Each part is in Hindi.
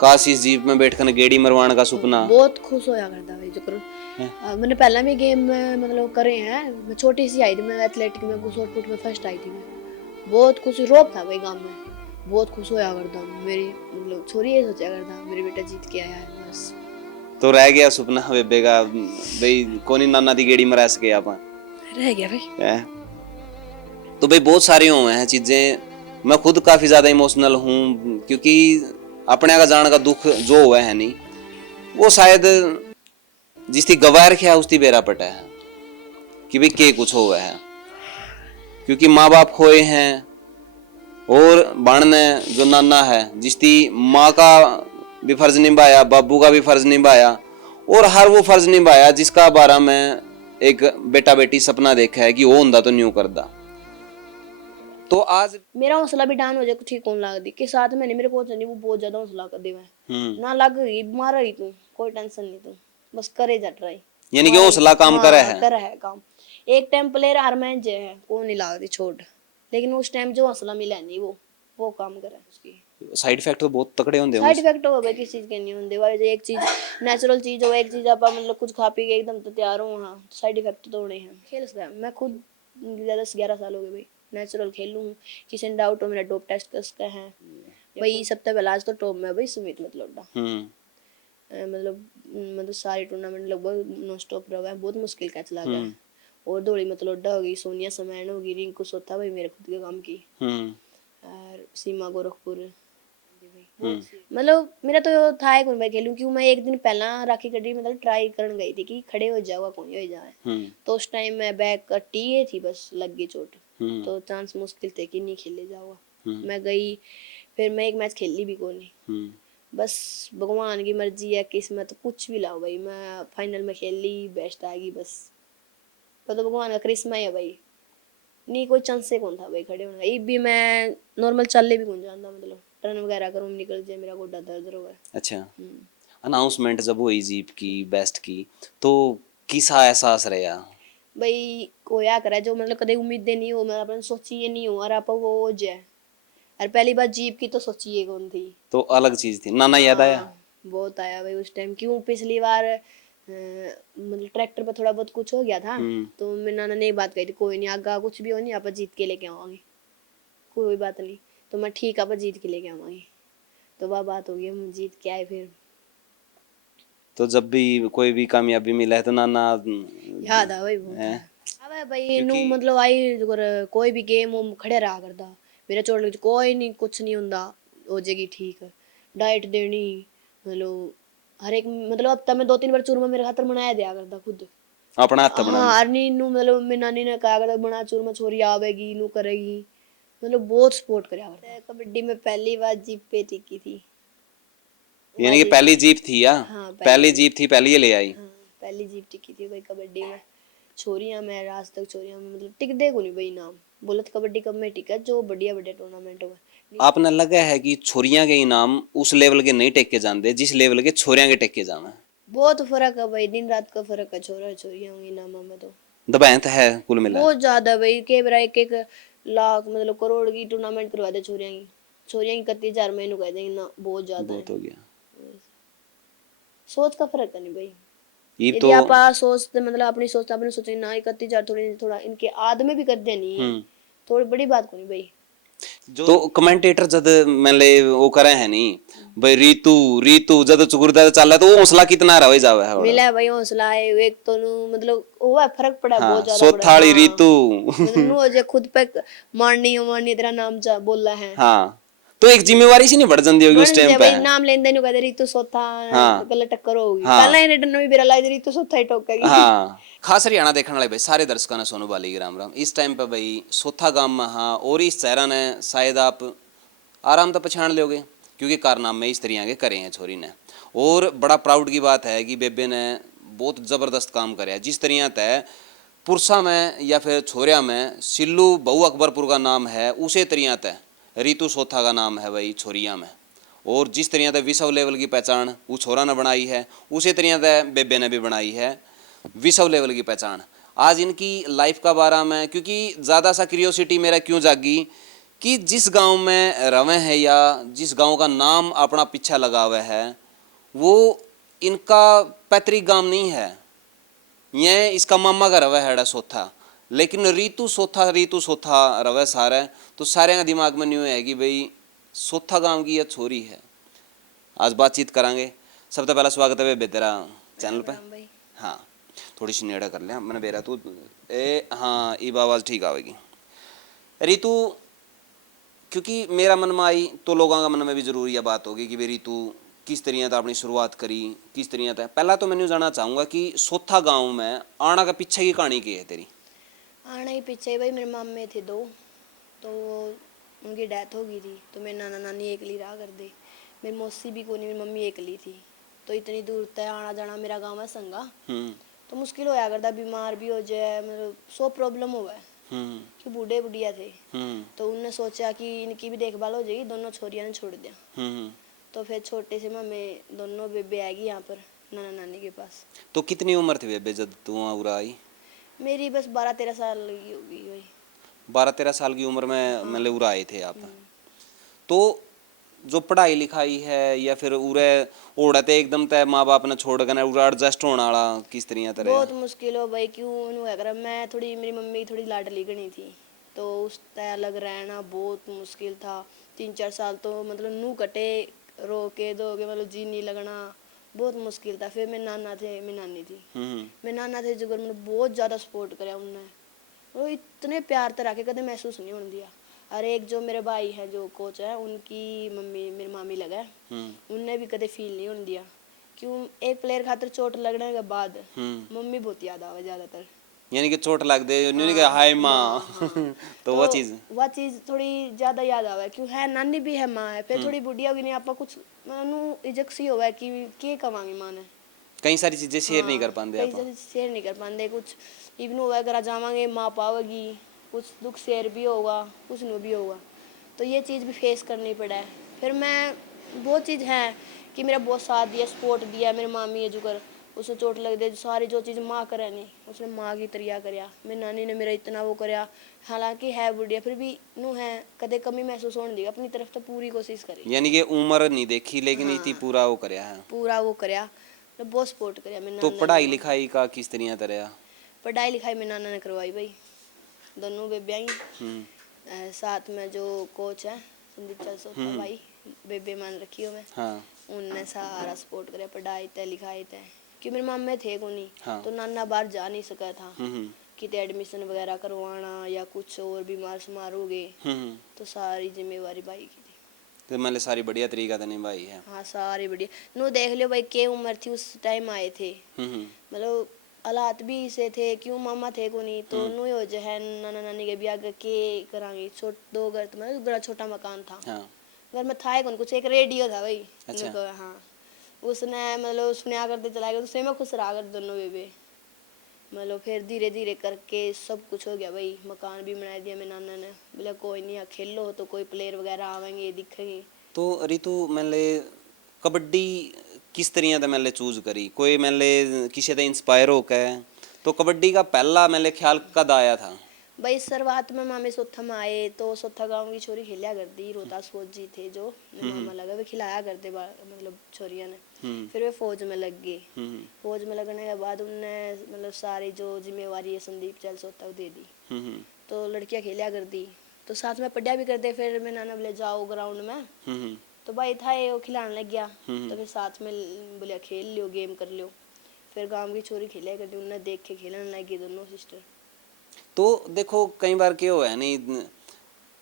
काश इस जीप में बैठकर गेड़ी मरवाने का सपना। बहुत खुश होया करता भाई जो करो। मैंने पहला भी गेम में मतलब करे हैं, मैं छोटी सी आई थी, मैं एथलेटिक में शॉट पुट में फर्स्ट आई थी। मैं बहुत खुशी रोप था भाई गांव में, बहुत खुश होया करता। मेरी मतलब छोरी ये सोचा करता मेरी बेटा जीत के आया है बस। तो रह गया सपना बेबे का भाई कोनी नाना दी गेड़ी मरा सके आप रह गया भाई। तो भाई बहुत सारे हुए हैं चीजें, मैं खुद काफी ज्यादा इमोशनल हूँ क्योंकि अपने का जान का दुख जो हुआ है नहीं वो शायद जिसकी गवार क्या उसकी बेरा पटा है कि भाई के कुछ हुआ है, क्योंकि माँ बाप खोए हैं और बाणने जो नाना है जिसकी माँ का भी फर्ज निभाया, बाबू का भी फर्ज निभाया और हर वो फर्ज निभाया जिसका बारा में एक बेटा बेटी सपना देखा है कि वो हुंदा तो न्यू करदा। तो आज मेरा हौसला भी डाउन हो जाए ठीक कौन लग दी के साथ मैंने मेरे कोच नहीं वो बहुत ज्यादा हौसला कर दे ना लग गई मार रही तू कोई टेंशन नहीं तू बस करे जा ट्राई, यानी कि हौसला काम हाँ, करे है। कर है काम। एक टाइम प्लेयर हर मैच जे है वो नहीं लागती छोड़, लेकिन उस टाइम जो हौसला मिला नहीं वो काम करे उसकी। साइड इफेक्ट तो बहुत तकड़े होंगे साइड इफेक्ट हो गए किस चीज के नहीं होंगे भाई, एक चीज नेचुरल चीज हो, एक चीज आप मतलब कुछ खा पी के एकदम तो तैयार हो, हाँ साइड इफेक्ट तो होने हैं। खेल सकता है मैं खुद 10-11 साल हो गए भाई नेचुरल खेल लूँ, किसी ने डाउट हो मेरा डोप टेस्ट कसका है भाई। सबसे पहला आज तो टॉप में भाई सुमित मतलब मतलब सारे टूर्नामेंट लगभग नॉन स्टॉप रहा है, बहुत मुश्किल कैच लगा है। और दौड़ी मतलोडा होगी, सोनिया समैन होगी, रिंकू सोथा भाई मेरे खुद के काम की, और सीमा गोरखपुर मतलब मेरा तो था ही कौन भाई खेलूं, क्यों मैं एक दिन पहला राखी कटी मतलब ट्राई करने गई थी कि खड़े हो जाओगा कौन हो जाए, तो उस टाइम मैं बैक कटी है थी बस लग गई चोट, तो चांस मुश्किल थे कि नहीं खेले जाऊंगा। मैं गई फिर मैं एक मैच खेली भी कौन नहीं, बस भगवान की मर्जी है किस्मत कुछ भी लाओ भाई, मैं फाइनल में खेल ली बेस्ट आ गई बस, तो भगवान का करिश्मा है भाई, नहीं कोई चांस से कौन था भाई खड़े होने का। ये भी मैं नॉर्मल चलने भी कौन जानता, मतलब टर्न वगैरह करूँ निकल जाए मेरा गोड्डा दर्द होगा। अच्छा अनाउंसमेंट जब हुई जीप की बेस्ट की तो किसा एहसास रहा भाई कोया करे जो मतलब कदे उम्मीदें नहीं हो, मैं अपन सोची ये नहीं हो और आप वो हो जाए, और पहली बार जीप की तो सोची ये कौन थी, तो अलग चीज थी। नाना याद आया? बहुत आया भाई उस टाइम, क्यों पिछली बार मतलब ट्रैक्टर पर थोड़ा बहुत कुछ हो गया था, तो मेरे नाना ने एक बात कही थी कोई नहीं आगा कुछ भी हो नहीं आप जीत के लेके आवांगे, कोई बात नहीं, तो मैं ठीक आप जीत के लेके आवांगी, तो वह बात हो गई हम जीत के आए फिर। तो जब भी कोई भी कामयाबी मिला है तो नाना याद आ भाई बहुत अब भाई नू मतलब आई अगर कोई भी गेम वो खड़े रहा करता, मेरा चोट लग कोई नहीं कुछ नहीं होंदा हो जाएगी ठीक, डाइट देनी मतलब हर एक मतलब अब तक मैं 2-3 बार चूरमा मेरे खातर बनाया दिया करता खुद अपना हाथ बना। हाँ अरनी नू मतलब मेरी नानी ने कहा करता बना चूरमा छोरी आवेगी नू करेगी, मतलब बहुत सपोर्ट करया करता। कबड्डी में पहली बार जीप पे टिकी थी, यानी कि पहली जीप थी या हाँ पहली जीप थी पहली ये ले आई। हाँ पहली जीप टिकी थी भाई कबड्डी में, छोरियां में आज तक छोरियां में मतलब टिक दे को नहीं भाई नाम बोलत कबड्डी कब में टिका जो बढ़िया बढ़िया टूर्नामेंट हुआ। आपने लगा है कि छोरियां के इनाम उस लेवल के नहीं टेके जाते जिस लेवल के छोरियां के टेके जाना? बहुत फर्क है भाई, दिन रात का फर्क है छोरा छोरियां के इनामों में तो दबाएं है कुल मिला बहुत ज्यादा भाई, के बरा एक लाख मतलब करोड़ की टूर्नामेंट करवा दे छोरियां की 31,000 में कह देंगे ना बहुत ज्यादा बहुत हो गया। सोच का फर्क है नहीं भाई, ये यदि तो आप सोचते मतलब अपनी सोचते अपने सोचे ना 31,000 थोड़ी थोड़ा इनके आद में भी कर देनी है थोड़ी बड़ी बात को नहीं भाई। तो कमेंटेटर जद मैंने वो करे है नहीं भाई रीतू रीतू जद चुकुरदा चल तो वो हौसला कितना रहा जावे है मिला है भाई हौसला है एक तो मतलब हुआ फर्क पड़ा हाँ, बहुत ज्यादा पड़ा सोथाली रीतू मतलब नु जे खुद पे मारनी तेरा नाम जा बोला है हाँ तो एक जिम्मेवारी सी नहीं बढ़ जाती होगी उस टाइम पे भाई नाम लेंदे नु कहदे रीतू सोथा गलत टक्कर होगी पहला ही रिटर्न में बिरा लाई रीतू सोथा ही ठोकेगी। हाँ खास हरियाणा देखने वाले भाई सारे दर्शकों ने सोनू बाली राम राम। इस टाइम पे भाई सोथा गांव में हाँ और इस चेहरा ने शायद आप आराम तो पछाण लोगे क्योंकि कारनामे इस तरह के करे हैं छोरी ने, और बड़ा प्राउड की बात है कि बेबे ने बहुत ज़बरदस्त काम करे जिस तरह तय पुरसा में या फिर छोरिया में सिल्लू बहु अकबरपुर का नाम है उसे तरह तय रीतू सोथा का नाम है भाई छोरिया में, और जिस तरह से विश्व लेवल की पहचान वो छोरा ने बनाई है उसी तरह से बेबे ने भी बनाई है विश्व लेवल की पहचान। आज इनकी लाइफ का बारे में क्योंकि ज़्यादा सा क्यूरियोसिटी मेरा क्यों जागी कि जिस गांव में रवे हैं या जिस गांव का नाम अपना पीछा लगा हुआ है वो इनका पैतृक गांव नहीं है, ये इसका मामा का रवा है सोथा, लेकिन रीतु सोथा रवे सारे, तो सारे का दिमाग में न्यू है कि भाई सोथा गांव की यह छोरी है। आज बातचीत करांगे। सबसे पहला स्वागत है बेतेरा चैनल पे। राम भाई। हाँ थोड़ी सी नेड़ा कर ले मैंने बेरा तू ए हाँ ये आवाज़ ठीक आवेगी। रीतु क्योंकि मेरा मन में आई तो लोगों का मन में भी जरूरी यह बात होगी कि भाई रीतु किस तरह से अपनी शुरुआत करी, किस तरह से। पहला तो मैंने जानना चाहूँगा कि सोथा गांव में आना का पीछे की कहानी की है तेरी। आना ही पीछे भाई मेरे मामे थे दो, तो उनकी डेथ हो गई थी, तो मेरे नाना नानी अकेली रहा कर दे। मेरी मौसी भी को नहीं, मेरी मम्मी अकेली थी, तो इतनी दूर तय आना जाना। मेरा गाँव है संगा, तो मुश्किल होया करता, बीमार भी हो जाए, मतलब सो प्रॉब्लम हुआ है कि बूढ़े बुढ़िया थे। तो उनने सोचा कि इनकी भी देखभाल हो जाएगी, दोनों छोरियां ने छोड़ दिया। तो फिर छोटे से मामे दोनों बेबे आएगी यहाँ पर नाना नानी के पास। तो कितनी उम्र थी बेबे जब तू वहाँ उरा आई? मेरी बस 12-13 साल की होगी वही। 12-13 साल की उम्र में मतलब उरा आए थे आप। तो जो पढ़ाई लिखाई है या फिर उरे ओढ़ते एकदम तय माँ बाप ने छोड़ कर उरा एडजस्ट होने वाला किस तरह तरह? बहुत मुश्किल हो भाई, क्यों अगर मैं थोड़ी, मेरी मम्मी थोड़ी लाडली गणी थी, तो उस तय अलग रहना बहुत मुश्किल था। 3-4 साल तो मतलब नू कटे रो के दोगे, मतलब जी नहीं लगना, बहुत मुश्किल था। फिर मेरे नाना थे, मेरी नानी थी, मेरे नाना थे जो मतलब बहुत ज़्यादा सपोर्ट कराया उनने। वो इतने प्यार तरह के कदम महसूस नहीं होने दिया। और एक जो मेरे भाई है जो कोच है, उनकी मम्मी मेरी मामी लगा, उनने भी कदे फील नहीं होने दिया। क्यों, एक प्लेयर खातर चोट लगने के बाद मम्मी बहुत याद आवे ज्यादातर। यानी कि चोट लग दे नहीं कि हाँ, हाय माँ हाँ। तो वह चीज थोड़ी ज्यादा याद आवे, क्यों है नानी भी है, माँ है, फिर थोड़ी बुढ़िया होगी नहीं, आपा कुछ मानू इजक सी होवे कि के कमांगी माँ ने। कई सारी चीजें शेयर नहीं कर हाँ, पाते कई आप। जैसे शेयर नहीं कर पाते कुछ। इवन होगा अगर जावांगे माँ पावेगी, कुछ दुख शेयर भी होगा, कुछ नहीं भी होगा, तो ये चीज़ भी फेस करनी पड़ा है। फिर मैं बहुत चीज़ है कि मेरा बहुत साथ दिया, सपोर्ट दिया। मेरी मामी है जो कर, उसने चोट लग दे, सारी जो चीज़ माँ करे नहीं, उसने माँ की तरिया करया। मेरी नानी ने मेरा इतना वो करया, हालांकि है बुढ़िया फिर भी नू है कदे कमी महसूस होने दी, अपनी तरफ तो पूरी कोशिश करी। यानी कि उम्र नहीं देखी लेकिन इतनी हाँ, पूरा वो करया है। पूरा वो करया, तो बहुत सपोर्ट करया मेरे तो नाना पढ़ाई ने। लिखाई का किस तरह तरह? पढ़ाई लिखाई मेरे नाना ने करवाई भाई, दोनों बेबे आई। साथ में जो कोच है संदीप चल सोता भाई, बेबे मान रखी हो मैं। हाँ उनने सारा सपोर्ट करे पढ़ाई ते लिखाई ते, कि मेरे मामे थे को नहीं। हाँ। तो नाना बाहर जा नहीं सका था कि ते एडमिशन वगैरह करवाना या कुछ और, बीमार शुमार हो गए, तो सारी जिम्मेवारी भाई की थी। तो मैंने सारी बढ़िया तरीका से निभाई है। हाँ सारी बढ़िया। नो देख लियो भाई के उम्र थी उस टाइम आए थे, मतलब हालात भी से थे, क्यों मामा थे को नहीं, तो नु हो जो है नाना नानी के ब्याह के करांगे। दो घर, तो मतलब बड़ा छोटा मकान था। हाँ। घर में था कौन कुछ, एक रेडियो था भाई। अच्छा। हाँ, उसने मतलब सुनया करते चला गया, उससे मैं खुश रहा कर दोनों बेबे। मतलब फिर धीरे धीरे करके सब कुछ हो गया भाई, मकान भी बना दिया मेरे नाना ने। बोले कोई नहीं, खेल लो तो कोई प्लेयर वगैरह आवेंगे दिखेंगे। तो रितु मैंने कबड्डी किस तरह से मैंने चूज करी? कोई मैंने किसी से इंस्पायर होकर? तो कबड्डी का पहला मैंने ख्याल कद आया था? भाई शुरुआत में मामे सोथा में आए, तो सोथा गांव की छोरी खेलिया करती, रोहतास फौज जी थे जो मामा लगा, वे खिलाया करते मतलब छोरिया ने। फिर वे फौज में लग गए। फौज में लगने के बाद उनने मतलब सारी जो जिम्मेवारी है संदीप चल सोता वो दे दी। तो लड़कियां खेलिया करती, तो साथ में पढ़िया भी करते। फिर मैं नाना बोले जाओ ग्राउंड में, तो भाई था ये वो खिलाने लग गया। तो फिर साथ में बोलिया खेल लियो, गेम कर लियो। फिर गांव की छोरी खेलिया करती, उन्हें देख के खेलने लग गई दोनों सिस्टर। तो देखो कई बार क्या हुआ है नहीं,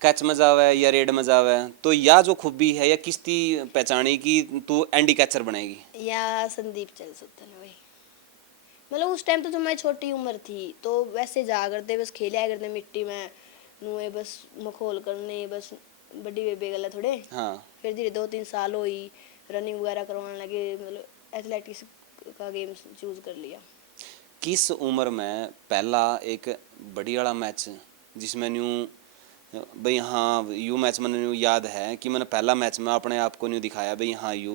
कैच में जावे या रेड में जावे, तो या जो खूबी है या किस्ती पहचानी कि तू एंडी कैचर बनेगी? या संदीप चल सकता ना भाई, मतलब उस टाइम तो जब मैं छोटी उम्र थी, तो वैसे जा करते बस खेला करते मिट्टी में नुए, बस मखोल करने, बस बड़ी बेबे गला थोड़े। हाँ। फिर धीरे 2-3 साल हुई, रनिंग वगैरह करवाने लगे, मतलब एथलेटिक्स का गेम चूज कर लिया। किस उम्र में पहला एक बड़ी वाला मैच जिसमें न्यू भाई हाँ यू मैच मैंने न्यू याद है कि मैंने पहला मैच में अपने आप को न्यू दिखाया भाई हाँ यू?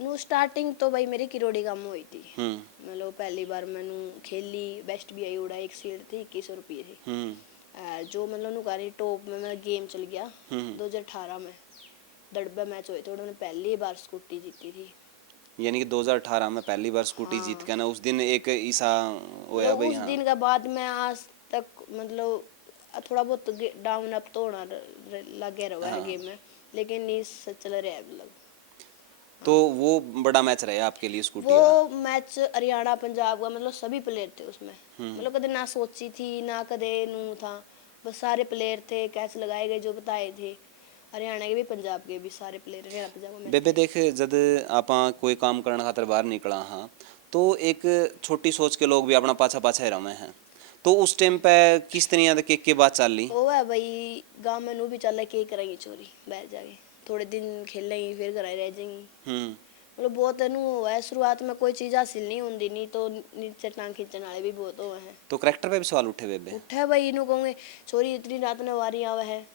नु स्टार्टिंग तो भाई मेरी किरोड़ी काम हुई थी। मतलब पहली बार मैंने खेली, बेस्ट भी आई उड़ा, एक सीट थी 2100 रुपये थी। जो मतलब नुकारी टॉप में मेरा गेम चल गया 2018 में दड़बा मैच हुए थे, उन्होंने पहली बार स्कूटी जीती थी। यानी कि 2018 में पहली बार स्कूटी जीत के ना उस दिन एक ईसा होया भाई। उस हाँ दिन का बाद मैं आज तक मतलब थोड़ा बहुत डाउन अप तो होना लगे रहा है गेम में, लेकिन इस चल रहा है मतलब। तो वो बड़ा मैच रहा आपके लिए स्कूटी का? वो मैच हरियाणा पंजाब का मतलब सभी प्लेयर थे उसमें, मतलब कदे ना सोची थी ना कदे नू था, बस सारे प्लेयर थे, कैच लगाए गए जो बताए थे, हरियाणा के भी पंजाब के भी सारे प्लेयर हरियाणा पंजाब में। बेबे देख जद आप कोई काम करने खातर बाहर निकला हाँ तो एक छोटी सोच के लोग भी अपना पाछा पाछा ही रहे हैं, तो उस टाइम पे किस तरह के बात चल ली? वो है भाई गांव में नू भी चल के करेंगे चोरी बाहर जाके, थोड़े दिन खेलेंगे फिर घर रह जाएंगी, मतलब बहुत नू है। शुरुआत में कोई चीज हासिल नहीं होती, नहीं तो नीचे टांग खींचने वाले भी बहुत हुए हैं। तो करेक्टर पे भी सवाल उठे बेबे? उठे भाई, इनू कहूँगे चोरी इतनी रात में वारी आवे है,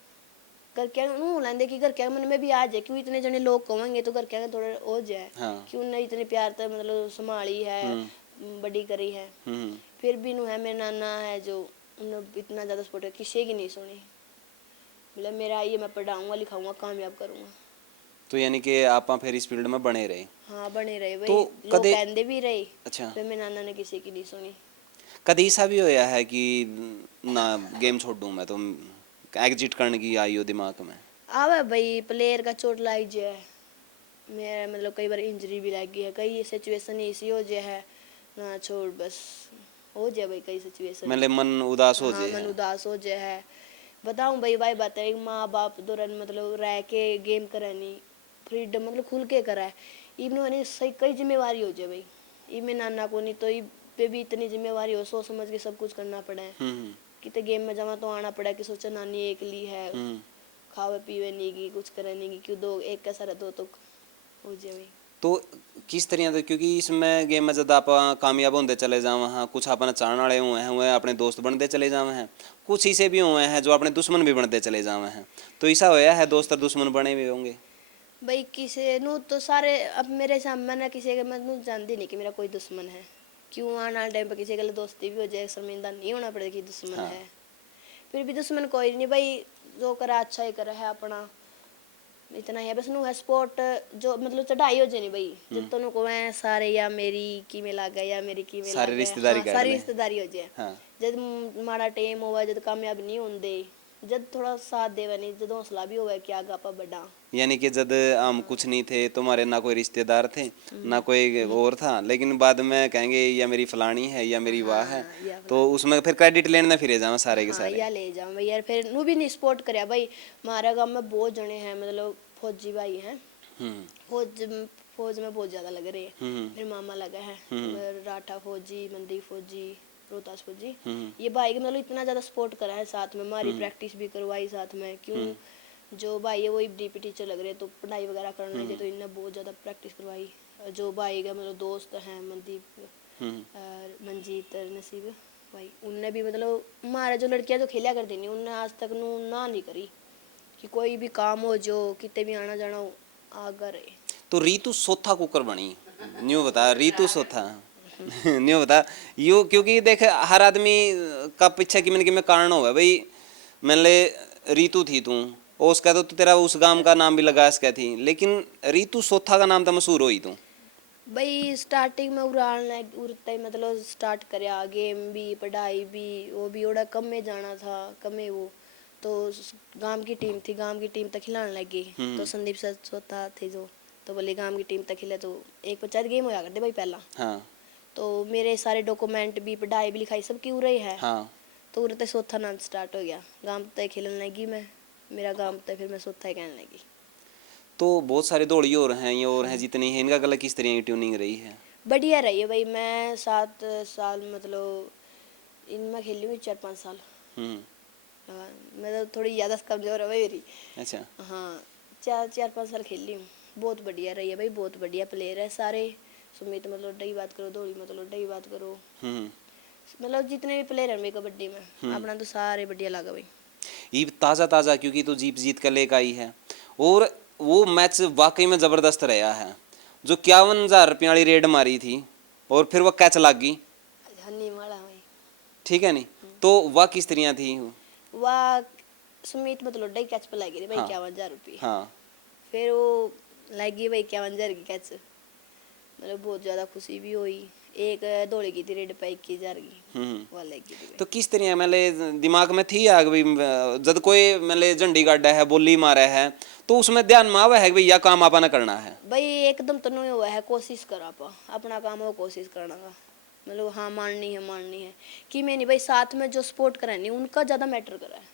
घर क्या नू लेंदे कि घर क्या मन में भी आ जाए, क्यों इतने जने लोग कहेंगे तो घर क्या थोड़ा हो जाए। हाँ। क्यों ने इतने प्यार से मतलब संभाली है, बड़ी करी है, फिर भी नू है मेरा नाना है जो उन्होंने इतना ज्यादा सपोर्ट किसी की नहीं सुनी, मतलब मेरा ये मैं पढ़ाऊंगा लिखाऊंगा कामयाब करूंगा। तो यानी कि आप फिर इस फील्ड में बने रहे? हाँ बने रहे भाई, तो लोग कहते भी रहे। अच्छा, फिर मेरे नाना ने किसी की नहीं सुनी। कभी ऐसा भी होया है कि ना गेम छोड़ दूं मैं, तो एग्जिट करने की आई हो दिमाग में? आवे भाई, प्लेयर का चोट लग जाए, मेरा मतलब कई बार इंजरी भी लग गई है, कई सिचुएशन ऐसी हो जाए है ना छोड़ बस हो जाए भाई, कई सिचुएशन मतलब मन उदास हो हाँ जाए? मन उदास हो जाए है। बताऊं भाई भाई बात है, माँ बाप दौरान मतलब रह के गेम करानी फ्रीडम मतलब खुल के करा है, इवन सही कई जिम्मेवारी हो जाए भाई, इमे नाना को नहीं तो पे भी इतनी जिम्मेवारी हो, सोच समझ के सब कुछ करना पड़ा है। कितने गेम में जमा तो आना पड़ा कि सोचा नानी एक ली है, खावे पीवे नहीं की कुछ करे नहीं की, क्यों दो एक कैसा रहता तो हो जाए भाई। तो किस तरह से, क्योंकि इसमें गेम में जब आप कामयाब होते चले जावे हैं, कुछ अपने चाहने वाले हुए हैं, हुए अपने दोस्त बनते चले जावे हैं, कुछ ऐसे भी हुए हैं जो अपने दुश्मन भी बनते चले जावे हैं, तो ऐसा होया है दोस्त और दुश्मन बने हुए होंगे? भाई किसी नु तो सारे अब मेरे सामने ना किसी के मैं जानती नहीं कि मेरा कोई दुश्मन है, क्यों आने वाले टाइम पर किसी के दोस्ती भी हो जाए शर्मिंदा नहीं होना पड़ेगा कि दुश्मन हाँ। है। फिर भी दुश्मन कोई नहीं भाई, जो करा अच्छा ही करा है अपना, इतना ही है बस। नु है स्पोर्ट जो मतलब चढ़ाई हो जानी भाई, जब तो नु को है सारे या मेरी कीमे लग गया या मेरी कीमे लग सारी गया, रिश्तेदारी हाँ, काट सारी ले। रिश्तेदारी हो जाए। हाँ। जब माड़ा टाइम होवा, जब कामयाब नहीं होंदे, जब थोड़ा साथ देवे नहीं, जब हौसला भी होवे कि आगे आपा बड़ा। यानी कि जब हम कुछ नहीं थे, तुम्हारे ना कोई रिश्तेदार थे ना कोई और था, लेकिन बाद में कहेंगे या मेरी फलानी है या मेरी वाह है, तो उसमें फिर क्रेडिट लेने फिरे जाओ सारे के हाँ सारे। या ले जाऊँ भाई यार, फिर नू भी नहीं सपोर्ट करया भाई। हमारा गांव में बहुत जने हैं मतलब फौजी भाई हैं, फौज फौज में बहुत ज्यादा लग रहे हैं। मेरे मामा लगा है, राठा फौजी, मंदी फौजी, रोहतास फौजी, ये भाई के मतलब इतना ज्यादा सपोर्ट करा है, साथ में हमारी प्रैक्टिस भी करवाई साथ में। क्यों जो भाई है वो डीपी टीचर लग रहे तो पढ़ाई वगैरह करने लगे, तो इनने बहुत ज्यादा प्रैक्टिस करवाई। जो भाई का मतलब दोस्त हैं मनदीप और मंजीत और नसीब भाई, उनने भी मतलब हमारे जो लड़कियां जो खेलिया करती नहीं, उनने आज तक नू ना नहीं करी कि कोई भी काम हो जो कितने भी आना जाना हो आगे रहे। तो रीतू सोथा कुकर बनी, न्यू बता रीतू सोथा न्यू बता यू, क्योंकि देख हर आदमी का पीछे की में कारण हो भाई। मान ले रीतू थी तू, और उसका तो तेरा उस गांव का नाम भी लगा इसका थी, लेकिन रीतू सोथा का नाम तो मशहूर हो ही तू भाई। स्टार्टिंग में उड़ते मतलब स्टार्ट करया, गेम भी पढ़ाई भी, वो भी ओड़ा कम में जाना था, कम में वो तो गांव की टीम थी, गांव की टीम तक खिलाने लगी, तो संदीप सर सोता थे जो, तो बोले गांव की टीम तक खिले, तो एक पंचायत गेम होया करते भाई पहला। हाँ। तो मेरे सारे डॉक्यूमेंट भी पढ़ाई भी लिखाई सब की उरे है। हाँ। तो उड़ते सोथा नाम स्टार्ट हो गया, गांव तक खेलने लगी मैं, मेरा गांव तक फिर मैं सोथा ही कहने लगी। तो बहुत सारे दौड़ी और हैं, ये और हैं जितनी हैं, इनका गला किस तरह की ट्यूनिंग रही है? बढ़िया रही है भाई, मैं 7 साल मतलब इनमें खेली हुई 4-5 साल। हाँ, मैं तो थोड़ी ज़्यादा कमजोर है भाई मेरी। अच्छा। हाँ 4-5 साल खेली हूँ, बहुत बढ़िया रही है भाई, बहुत बढ़िया प्लेयर है सारे। सुमित मतलब लोड्डा की बात करो, दौड़ी मतलब लोड्डा की बात करो, मतलब जितने भी प्लेयर हैं मेरी कबड्डी में अपना तो सारे बढ़िया लगा भाई। ये ताज़ा ताज़ा क्योंकि तो जीत जीत कर लेकर आई है, और वो मैच वाकई में ज़बरदस्त रहा है, जो 51,000 रुपये वाली रेड मारी थी और फिर वह कैच लग गई, हन्नी माला भाई, ठीक है नहीं, तो वह किस तरह थी? वह सुमित मतलब डे कैच पे लगी थी भाई हाँ। 51,000 रुपये। हाँ। फिर वो लगी भाई 51,000 की कैच, मतलब बहुत ज़्यादा खुशी भी हुई। एक दौड़ी की थी रेड पे 21,000 की, वह लगी थी भाई। तो किस तरह मतलब दिमाग में थी आग भी जब कोई मतलब झंडी गाड़ा है बोली मारा है तो उसमें ध्यान में आवा है कि भाई यह काम आपने करना है? भाई एकदम तो नहीं हुआ है, कोशिश करा पा अपना काम है वो कोशिश करना का, मतलब हाँ माननी है कि मैं नहीं भाई साथ में जो सपोर्ट करानी उनका ज़्यादा मैटर करा है।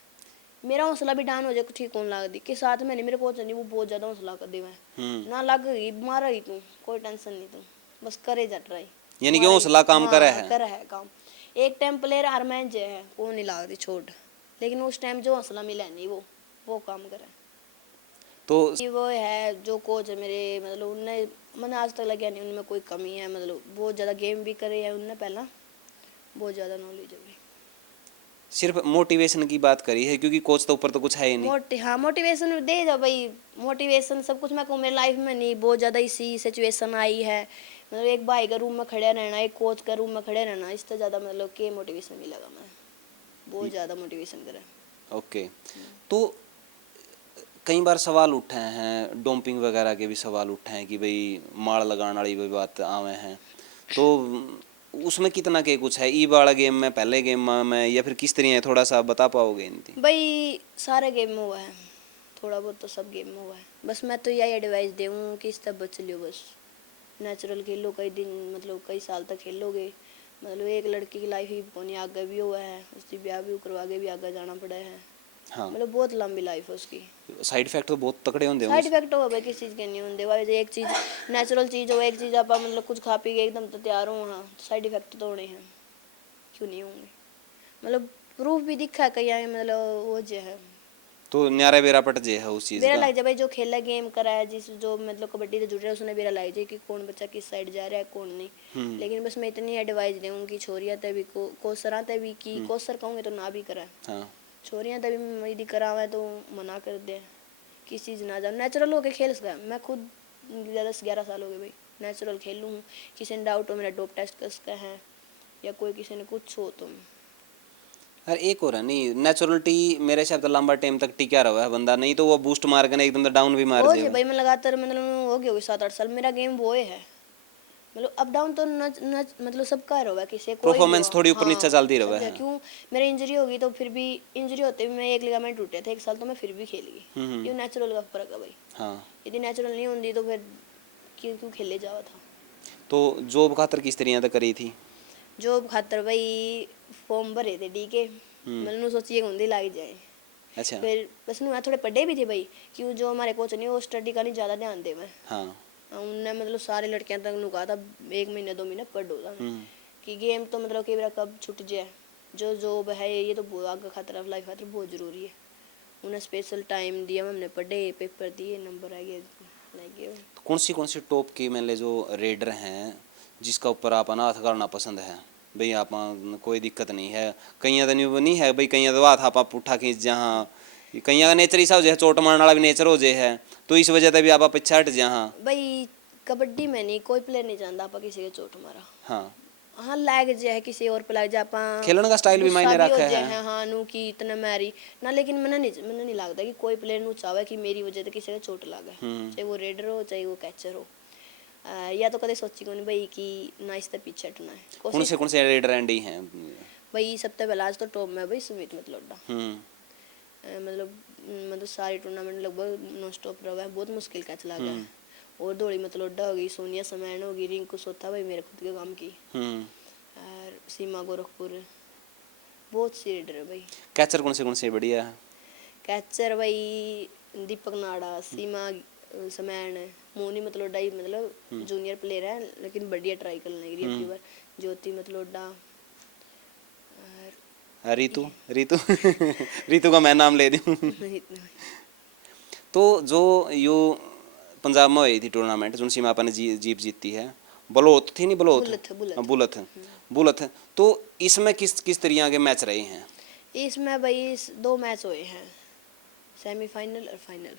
मेरा हौसला भी डाउन हो जाए ठीक कौन लग दी कि साथ में नहीं मेरे कोच नहीं वो बहुत ज़्यादा हौसला कर दे मैं ना लग गई मारा ही तू कोई टेंशन नहीं तू बस करे जा ट्राई, यानी कि हौसला काम करे है। करा है काम। एक टाइम प्लेयर हर मैच है वो नहीं लागती छोट, लेकिन उस टाइम जो हौसला मिला नहीं वो काम करा है। तो वो है जो कोच है मेरे, मतलब उनने मैंने आज तक लगा नहीं उनमें कोई कमी है, मतलब बहुत ज़्यादा गेम भी करे है उनने पहला, बहुत ज़्यादा नॉलेज है। सिर्फ मोटिवेशन की बात करी है क्योंकि कोच तो ऊपर तो कुछ है ही नहीं। हाँ मोटिवेशन दे दो भाई, मोटिवेशन सब कुछ मैं कहूँ मेरी लाइफ में नहीं बहुत ज़्यादा इसी सिचुएशन आई है, मतलब एक भाई का रूम में खड़े रहना एक कोच का रूम में खड़े रहना इससे ज़्यादा मतलब के मोटिवेशन मिलेगा मैं बहुत ज़्यादा मोटिवेशन करें। ओके। तो कई बार सवाल उठे हैं डोपिंग वगैरह के भी सवाल उठे हैं कि भाई माड़ लगाने वाली भी बात आवे हैं तो उसमें कितना के कुछ है ई वाला गेम में पहले गेम में या फिर किस तरह है थोड़ा सा बता पाओगे इनकी? भाई सारे गेम में हुआ है, थोड़ा बहुत तो सब गेम में हुआ है, बस मैं तो यही एडवाइस दूँ कि इस तब बच लियो, बस नेचुरल खेलो कई दिन मतलब कई साल तक खेलोगे, मतलब एक लड़की की लाइफ ही कोनी आगे भी हुआ है उसकी ब्याह भी करवा के भी आगे जाना पड़ा है। हाँ। मतलब बहुत लंबी लाइफ है उसकी। साइड इफेक्ट तो बहुत तकड़े होंगे साइड इफेक्ट हो भाई किस चीज़ के नहीं होंगे भाई, एक चीज़ नेचुरल चीज़ हो एक चीज़ आप मतलब कुछ खा पी के एकदम तो तैयार हो, हाँ साइड इफेक्ट तो होने हैं क्यों नहीं होंगे, मतलब प्रूफ भी दिखा है कहीं मतलब वो जो है तो न्यारा बेरा पट जे है उस चीज बेरा का। लग जाए भाई जो खेला गेम करा है जिस जो मतलब कबड्डी से जुड़ रहा है उसने बेरा लग जाए कि कौन बच्चा किस साइड जा रहा है कौन नहीं। लेकिन बस मैं इतनी एडवाइस दूँगी छोरियाँ तभी कोसरा तभी की कोसर कहूँगे तो ना भी करा, हाँ। छोरियाँ तभी यदि करा हुआ है तो मना कर दे किस चीज़ ना जाओ नेचुरल होके खेल सका। मैं खुद 10-11 साल हो गए भाई नेचुरल खेल लूँ, किसी ने डाउट हो मेरा डोप टेस्ट कर सका है या कोई किसी ने कुछ हो तो अरे एक और है नहीं नेचुरलिटी मेरे हिसाब से लंबा टाइम तक टिका रहा है बंदा नहीं तो वो बूस्ट मार के ना एकदम डाउन भी मार हो दे। जाए भाई मैं लगातार मतलब हो गया 7-8 साल मेरा गेम वो है, मतलब अप डाउन तो न मतलब सबका रहा किसी कोई परफॉर्मेंस थोड़ी ऊपर नीचे चलती रहा समझा है। क्यों मेरी इंजरी होगी तो फिर भी इंजरी होते भी मैं एक लिगामेंट टूटे थे एक साल तो मैं फिर भी खेल गई, ये नेचुरल का फर्क है भाई। हाँ। यदि नेचुरल नहीं होती तो फिर क्यों खेले जावा था। तो जॉब खातर किस तरह तक करी थी? जॉब खातर भाई फॉर्म भरे थे डी के, मतलब सोचिए होंगे लाग जाए। अच्छा। फिर बस मैं थोड़े पढ़े भी थे भाई क्यों जो हमारे कोच नहीं वो स्टडी का नहीं ज़्यादा ध्यान दे मैं। हाँ। उनने मतलब सारे लड़कियां तक नु कहा था 1 महीने 2 महीने पढ़ो था कि गेम तो मतलब कई बार कब छूट जाए, जो जॉब है ये तो बहुत आगे खातर लाइफ खातर बहुत ज़रूरी है। उन्हें स्पेशल टाइम दिया हमने पढ़े पेपर दिए नंबर आ गए लगे। तो कौन सी टॉप की मतलब जो रेडर हैं जिसका ऊपर आप हाथ करना पसंद है भाई आप कोई दिक्कत नहीं है कहीं तो नहीं है भाई कहीं तो हाथ आप पुट्ठा खींच जहाँ कहीं का नेचर ऐसा हो जाए चोट मारने वाला भी नेचर हो जाए है तो इस वजह से भी आप पीछे हट जहाँ। भाई कबड्डी में नहीं कोई प्लेयर नहीं जानता आप किसी के चोट मारा, हाँ। हाँ लाग जाए किसी और पे लग जाए आप खेलने का स्टाइल भी मायने हो रखा जाए है। हाँ नू की इतना मैरी ना, लेकिन मैंने नहीं लगता कि कोई प्लेयर नू चाहे कि मेरी वजह से किसी का चोट लगे, चाहे वो रेडर हो चाहे वो कैचर हो। या तो कदे सोची को नहीं भाई कि ना इससे पीछे हटना है। कौन से रेडर एंडी हैं? भाई सबसे पहला आज तो टॉप में भाई सुमित मतलब मतलब सारे टूर्नामेंट लगभग नॉन स्टॉप रहा है, बहुत मुश्किल कैच लगा है। और दौड़ी मतलब हो गई सोनिया समैन हो गई रिंकू सोथा भाई मेरे खुद के काम की और सीमा गोरखपुर बहुत सी रेडर है भाई। कैचर कौन से बढ़िया है? कैचर भाई दीपक नाड़ा सीमा समैन मोनी मतलब डाई मतलब जूनियर प्लेयर है लेकिन बढ़िया ट्राई करने लगी अपनी बार। ज्योति मतलब रितु रितु रितु का मैं नाम ले दूं तो जो यो पंजाब में हुई थी टूर्नामेंट जो सीमा आपा ने जीप जीती है बलोत थी नहीं बुलथ बुलथ तो इसमें किस तरह के मैच रहे हैं? इसमें भाई 2 मैच हुए हैं सेमीफाइनल और फाइनल।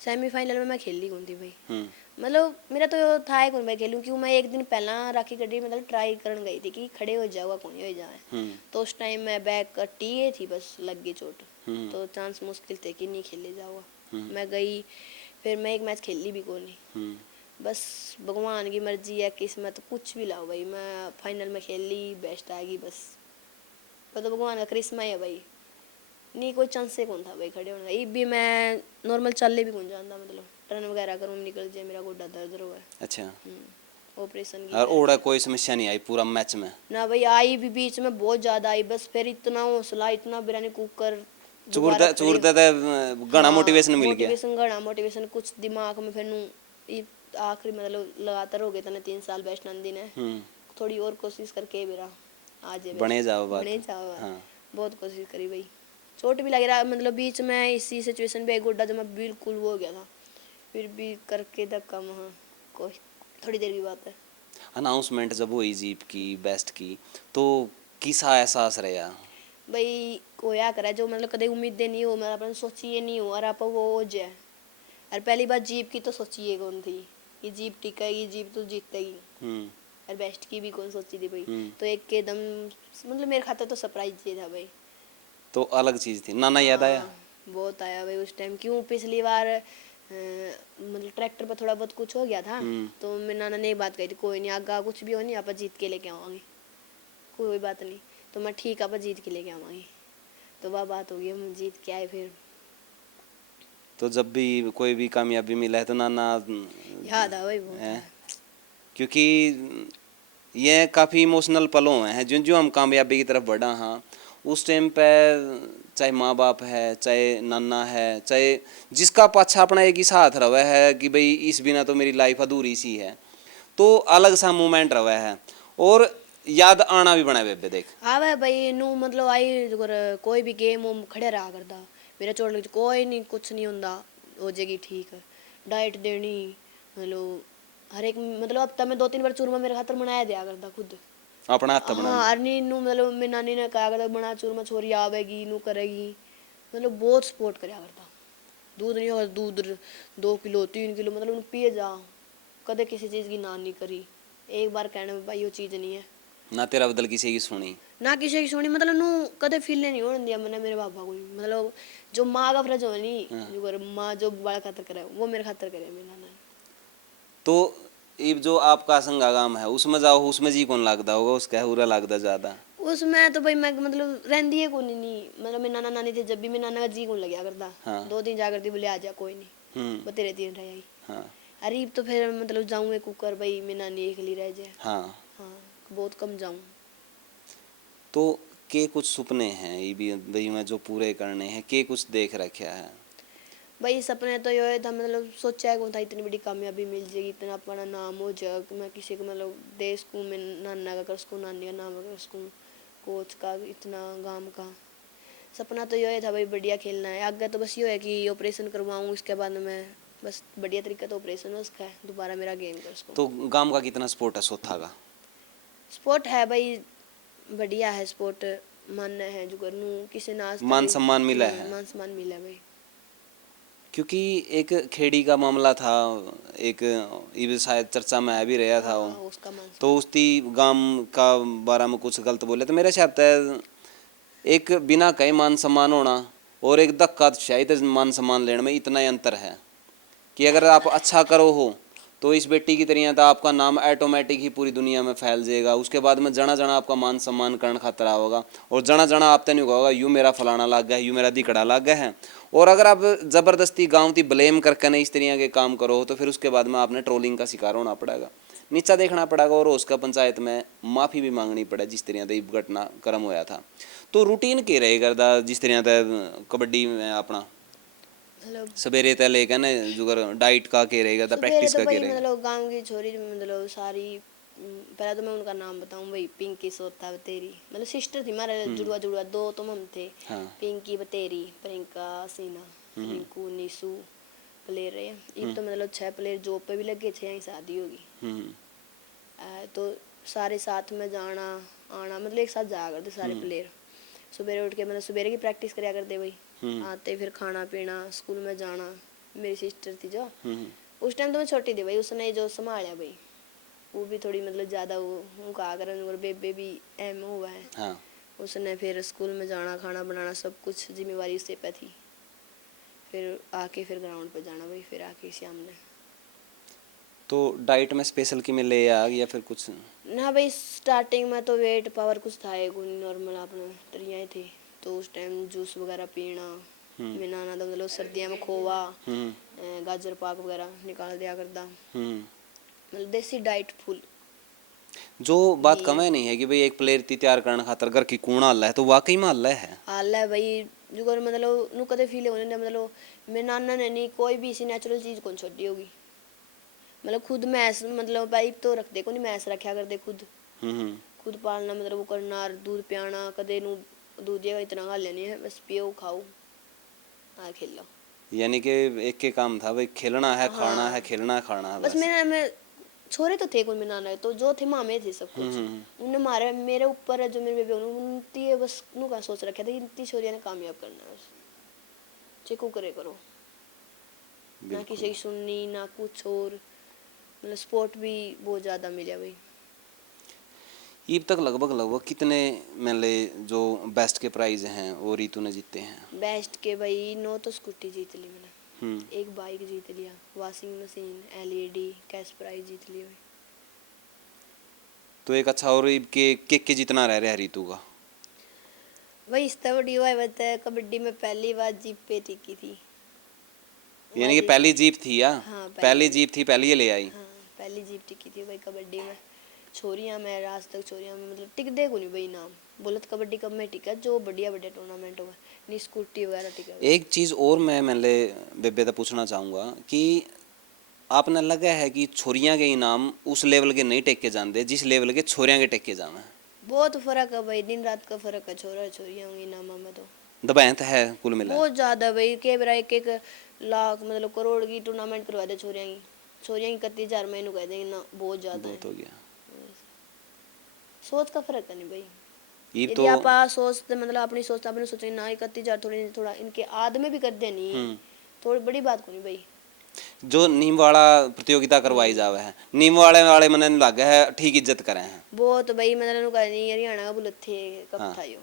सेमीफाइनल में मैं खेली कौन थी भाई, हम्म मतलब मेरा तो था ही कौन मैं खेलूं, क्यों मैं एक दिन पहला राखी गड्डी मतलब ट्राई करने गई थी कि खड़े हो जाऊगा कौन हो जाए। हम्म तो उस टाइम मैं बैक कटी ही थी, बस लग गई चोट। हम्म तो चांस मुश्किल थे कि नहीं खेले जाऊगा। हम्म मैं गई, फिर मैं एक मैच खेली भी कौन नहीं। हम्म बस भगवान की मर्जी है, किस्मत कुछ भी लाओ भाई, मैं फाइनल में खेल ली, बेस्ट आ गई बस। वो तो भगवान का करिश्मा ही है भाई, नहीं कोई चांस ही कौन था भाई खड़े होने का। ये भी मैं नॉर्मल चलने भी कौन जानता, मतलब टर्न वगैरह करूँ निकल जाए, मेरा गोड्डा दर्द हुआ है। अच्छा। ऑपरेशन की और वजह ओड़ा से। कोई समस्या नहीं आई पूरा मैच में? ना भाई आई भी बीच में बहुत ज्यादा आई, बस फिर इतना हौसला, इतना बिरयानी कुकर दोबारा चूरते खड़े। चूरते तो घना हाँ मोटिवेशन मिल गया। मोटिवेशन घना मोटिवेशन कुछ दिमाग में फिर ये आखिरी मतलब लगातार हो गए थे 3 साल बेस्ट नंदी ने। थोड़ी और कोशिश करके मेरा आज है बने बेस्ट जाओ बात। बने जाओ। हाँ। बहुत कोशिश करी भाई, चोट भी लग रहा, मतलब बीच में इसी सिचुएशन पे एक गोड्डा जब मैं बिल्कुल वो हो गया था, फिर भी करके धक्का वहाँ कोई थोड़ी देर की बात है। अनाउंसमेंट जब हुई जीप की बेस्ट की तो किसा एहसास रहा? भाई कोया करा जो मतलब कदे उम्मीदें नहीं हो, मतलब अपन सोचिए नहीं हो और आप वो हो जाए। और पहली बात जीप की तो सोचिए कौन थी कि जीप टिकेगी, जीप तो जीतेगी। हम्म और बेस्ट की भी कौन सोची थी भाई। हम्म। तो एक के दम मतलब मेरे खाते तो सरप्राइज ये था भाई। तो अलग चीज थी, नाना याद आया? हाँ बहुत आया भाई उस टाइम, क्यों पिछली बार मतलब ट्रैक्टर पर थोड़ा बहुत कुछ हो गया था। तो मेरे नाना ने एक बात कही थी, कोई नहीं आगा कुछ भी हो नहीं आप जीत के लेके आवांगे, कोई बात नहीं। तो मैं ठीक आप जीत के लेके आवांगी। तो वह बात हो गई, हम जीत के आए फिर। तो जब भी कोई भी कामयाबी मिला है तो नाना याद आ भाई बहुत है, है। क्योंकि ये काफ़ी इमोशनल पल हुए हैं जो जो हम कामयाबी की तरफ बढ़ा। हाँ, उस टाइम पे चाहे माँ बाप है, चाहे नाना है, चाहे जिसका पाछा अपना एक ही साथ रहा है कि भाई इस बिना तो मेरी लाइफ अधूरी सी है, तो अलग सा मोमेंट रहा है और याद आना भी बना बेबे देख। आवे भाई नू मतलब आई अगर कोई भी गेम हम खड़े रहा करता, मेरा चोट लग कोई नहीं कुछ नहीं होंदा, हो जाएगी ठीक है। डाइट देनी मतलब हर एक मतलब हफ्ता में 2-3 बार चूरमा मेरे खातर बनाया दिया करता खुद। अपना हाथ बना। हाँ अरनी नू मतलब मेरी नानी ने कहा करता बना चूरमा छोरी आवेगी नू करेगी, मतलब बहुत सपोर्ट कराया करता। दूध नहीं होगा दूध 2 किलो 3 किलो मतलब उन्हें पिए जा, कदे किसी चीज़ की ना नहीं करी। एक बार कहने में भाई वो चीज़ नहीं है ना तेरा बदल किसी की सुनी। ना किसी की सुनी, मतलब नू कदे फील नहीं होने दिया मैंने मेरे पापा को भी। मतलब जो माँ का फर्ज हो नहीं, हाँ। जो कर माँ जो बाल खातर करे वो मेरे खातर करे मेरे नाना ने। तो ये जो आपका संगा गाम है उसमें जाओ, उसमें जी कौन लगता होगा, उसका हुरा लगता ज़्यादा? उसमें तो भाई मैं मतलब रहती है कौन नहीं, मतलब मेरे नाना नानी थे जब भी मेरे नाना का जी कौन लग गया करता। हाँ। 2 दिन जा करती बोले आ जा कोई नहीं, हम्म। बतेरे दिन रह आई। हाँ अरीब तो फिर मतलब जाऊँ कुकर भाई मेरी नानी अकेली रह जाए। हाँ। हाँ बहुत कम जाऊँ। तो के कुछ सपने हैं ये भी भाई मैं जो पूरे करने हैं, के कुछ देख रखा है? भाई सपने तो ये था मतलब सोचा है कौन था इतनी बड़ी कामयाबी मिल जाएगी, इतना अपना नाम हो जाए कि मैं किसी को मतलब देश को मैं नाना का कर सकूँ, नानी का नाम कर सकूँ, कोच का इतना गांव का। सपना तो ये था भाई बढ़िया खेलना है आगे, तो बस ये है कि ऑपरेशन करवाऊँ इसके बाद मैं बस बढ़िया तरीका तो ऑपरेशन उसका है दोबारा मेरा गेम कर सकूँ। तो गांव का कितना सपोर्ट है सोथा का? स्पोर्ट है भाई बढ़िया है स्पोर्ट, मानना है जो करूँ किसी ने आज तक मान सम्मान मिला है? मान सम्मान मिला भाई। क्योंकि एक खेड़ी का मामला था, एक ये शायद चर्चा में आ भी रहा था वो, हाँ उसका मान तो सम्मान। उसकी गांव का बारे में कुछ गलत बोले तो मेरे हिसाब से एक बिना कहीं मान सम्मान होना और एक धक्का शायद मान सम्मान लेने में इतना ही अंतर है कि अगर आप अच्छा करो हो तो इस बेटी की तरह तो आपका नाम ऑटोमेटिक ही पूरी दुनिया में फैल जाएगा। उसके बाद में जना जना आपका मान सम्मान करने खतरा होगा और जना जना आप नहीं होगा यूँ मेरा फलाना लाग गया, यूँ मेरा दिकड़ा लाग गया है। और अगर आप ज़बरदस्ती गाँव की ब्लेम करके नहीं इस तरह के काम करो तो फिर उसके बाद में आपने ट्रोलिंग का शिकार होना पड़ेगा, नीचा देखना पड़ेगा और उसका पंचायत में माफ़ी भी मांगनी पड़े जिस तरह से घटना क्रम होया था। तो रूटीन के रहे करदा जिस तरह से कबड्डी में अपना मतलब सवेरे तय लेकर ना जुगर डाइट का के रहेगा था, सवेरे प्रैक्टिस तो का के भाई रहेगा? मतलब गांव की छोरी मतलब सारी पहले तो मैं उनका नाम बताऊं भाई, पिंकी सोता बतेरी मतलब सिस्टर थी हमारे, जुड़वा जुड़वा 2 तो हम थे। हाँ। पिंकी बतेरी, प्रियंका सीना, रिंकू निशु प्लेयर है। ये तो मतलब 6 प्लेयर जॉब पे भी लगे, 6 ही शादी होगी। तो सारे साथ में जाना आना मतलब एक साथ जाया करते सारे प्लेयर। सुबह उठ के मतलब सुबह की प्रैक्टिस कराया करते भाई, आते फिर खाना पीना स्कूल में जाना मेरी सिस्टर थी जो, हम्म, उस टाइम तो मैं छोटी थी भाई, उसने जो संभाला भाई, वो भी थोड़ी मतलब ज़्यादा वो उनका आग्रह और बेबे भी अहम हुआ है। हाँ। उसने फिर स्कूल में जाना, खाना बनाना, सब कुछ जिम्मेवारी उससे पे थी। फिर आके फिर ग्राउंड पे जाना भाई, फिर आके शाम ने। तो डाइट में स्पेशल की में ले आ या फिर कुछ? ना भाई स्टार्टिंग में तो वेट पावर कुछ था ही कोई, नॉर्मल अपने तरिया ही थे। तो उस टाइम जूस वगैरह पीना, बनाना, तो मतलब सर्दियों में खोवा, गाजर पाक वगैरह निकाल दिया करता, हम्म। मतलब देसी डाइट फुल। जो बात घी कम है नहीं है कि भाई एक प्लेयर ती तैयार करने खातर घर की कूण हल्ला है, तो वाकई में हल्ला है। हाल है भाई, जो कर मतलब नु कदे फील होने ने, मतलब मेरे नाना ने नहीं कोई भी इसी नेचुरल चीज कौन छोड़ी होगी। मतलब खुद मैस, मतलब भाई तो रख दे को नहीं, मैस रखा कर दे खुद, हम्म। खुद पालना, मतलब वो करना और दूध पियाना, कदे नु दूध दिया इतना खा लेनी है, बस पियो खाओ आ खेल लो। यानी कि एक के काम था भाई, खेलना है खाना है, हाँ खेलना है खाना है बस बस। मेरा मैं छोरे तो थे कोई, मेरे नाना तो जो थे मामे थे सब कुछ। उनने मारे मेरे ऊपर है जो मेरे बेबे, उनती है बस नु का सोच रखा था कि इतनी छोरियां ने कामयाब करना है बस, चेको करे करो, ना किसी बिल्कुल। की सुननी ना कुछ और। मतलब स्पोर्ट भी बहुत ज़्यादा मिला भाई। ईब तक लगभग लगभग कितने मेले जो बेस्ट के प्राइज हैं वो रितु ने जीते हैं? बेस्ट के भाई 9 तो स्कूटी जीत ली मैंने, हम्म। एक बाइक जीत लिया, washing machine, LED, cash prize जीत लिया भाई। तो एक अच्छा, और ईब के जितना रह रहा है रितु का? भाई इस बड़ी हुआ है बता, कबड्डी में पहली बार जीप पे टिकी थी। यानी कि पहली जीप थी या? हाँ पहली पहली, जीप थी, पहली ये ले आई। हाँ पहली जीप टिकी थी भाई कबड्डी में। छोरियां में आज तक छोरियां में मतलब टिक दे को नहीं भाई नाम, बोलत कबड्डी कब में टिका जो बढ़िया बढ़िया टूर्नामेंट हुआ, नहीं स्कूटी वगैरह टिका भाई। एक चीज़ और मैं मेले बेबे तक पूछना चाहूँगा कि आपने लगा है कि छोरियां के इनाम उस लेवल के नहीं टेके जाते जिस लेवल के छोरियां के टेके जावे? बहुत फर्क है भाई, दिन रात का फर्क है छोरा छोरियां होंगी नामा में तो दबाएं तो है कुल मिला। बहुत ज्यादा भाई। के बरा एक एक लाख मतलब करोड़ की टूर्नामेंट करवा दे छोरियां की, छोरियां की 31,000 में कह देंगे ना, बहुत ज्यादा है। बहुत हो गया। सोच का फर्क है नहीं भाई। ये यदि तो आप सोचते मतलब अपनी सोचते अपने सोचें ना 31,000 थोड़ी थोड़ा इनके आद में भी कर देनी, थोड़ी बड़ी बात को नहीं भाई। जो नीम वाला प्रतियोगिता करवाई जावे है, नीम वाले वाले मने लगे है ठीक इज्जत करे हैं। बहुत भाई मतलब कह नहीं हरियाणा का बुलत थे कब हाँ था यो,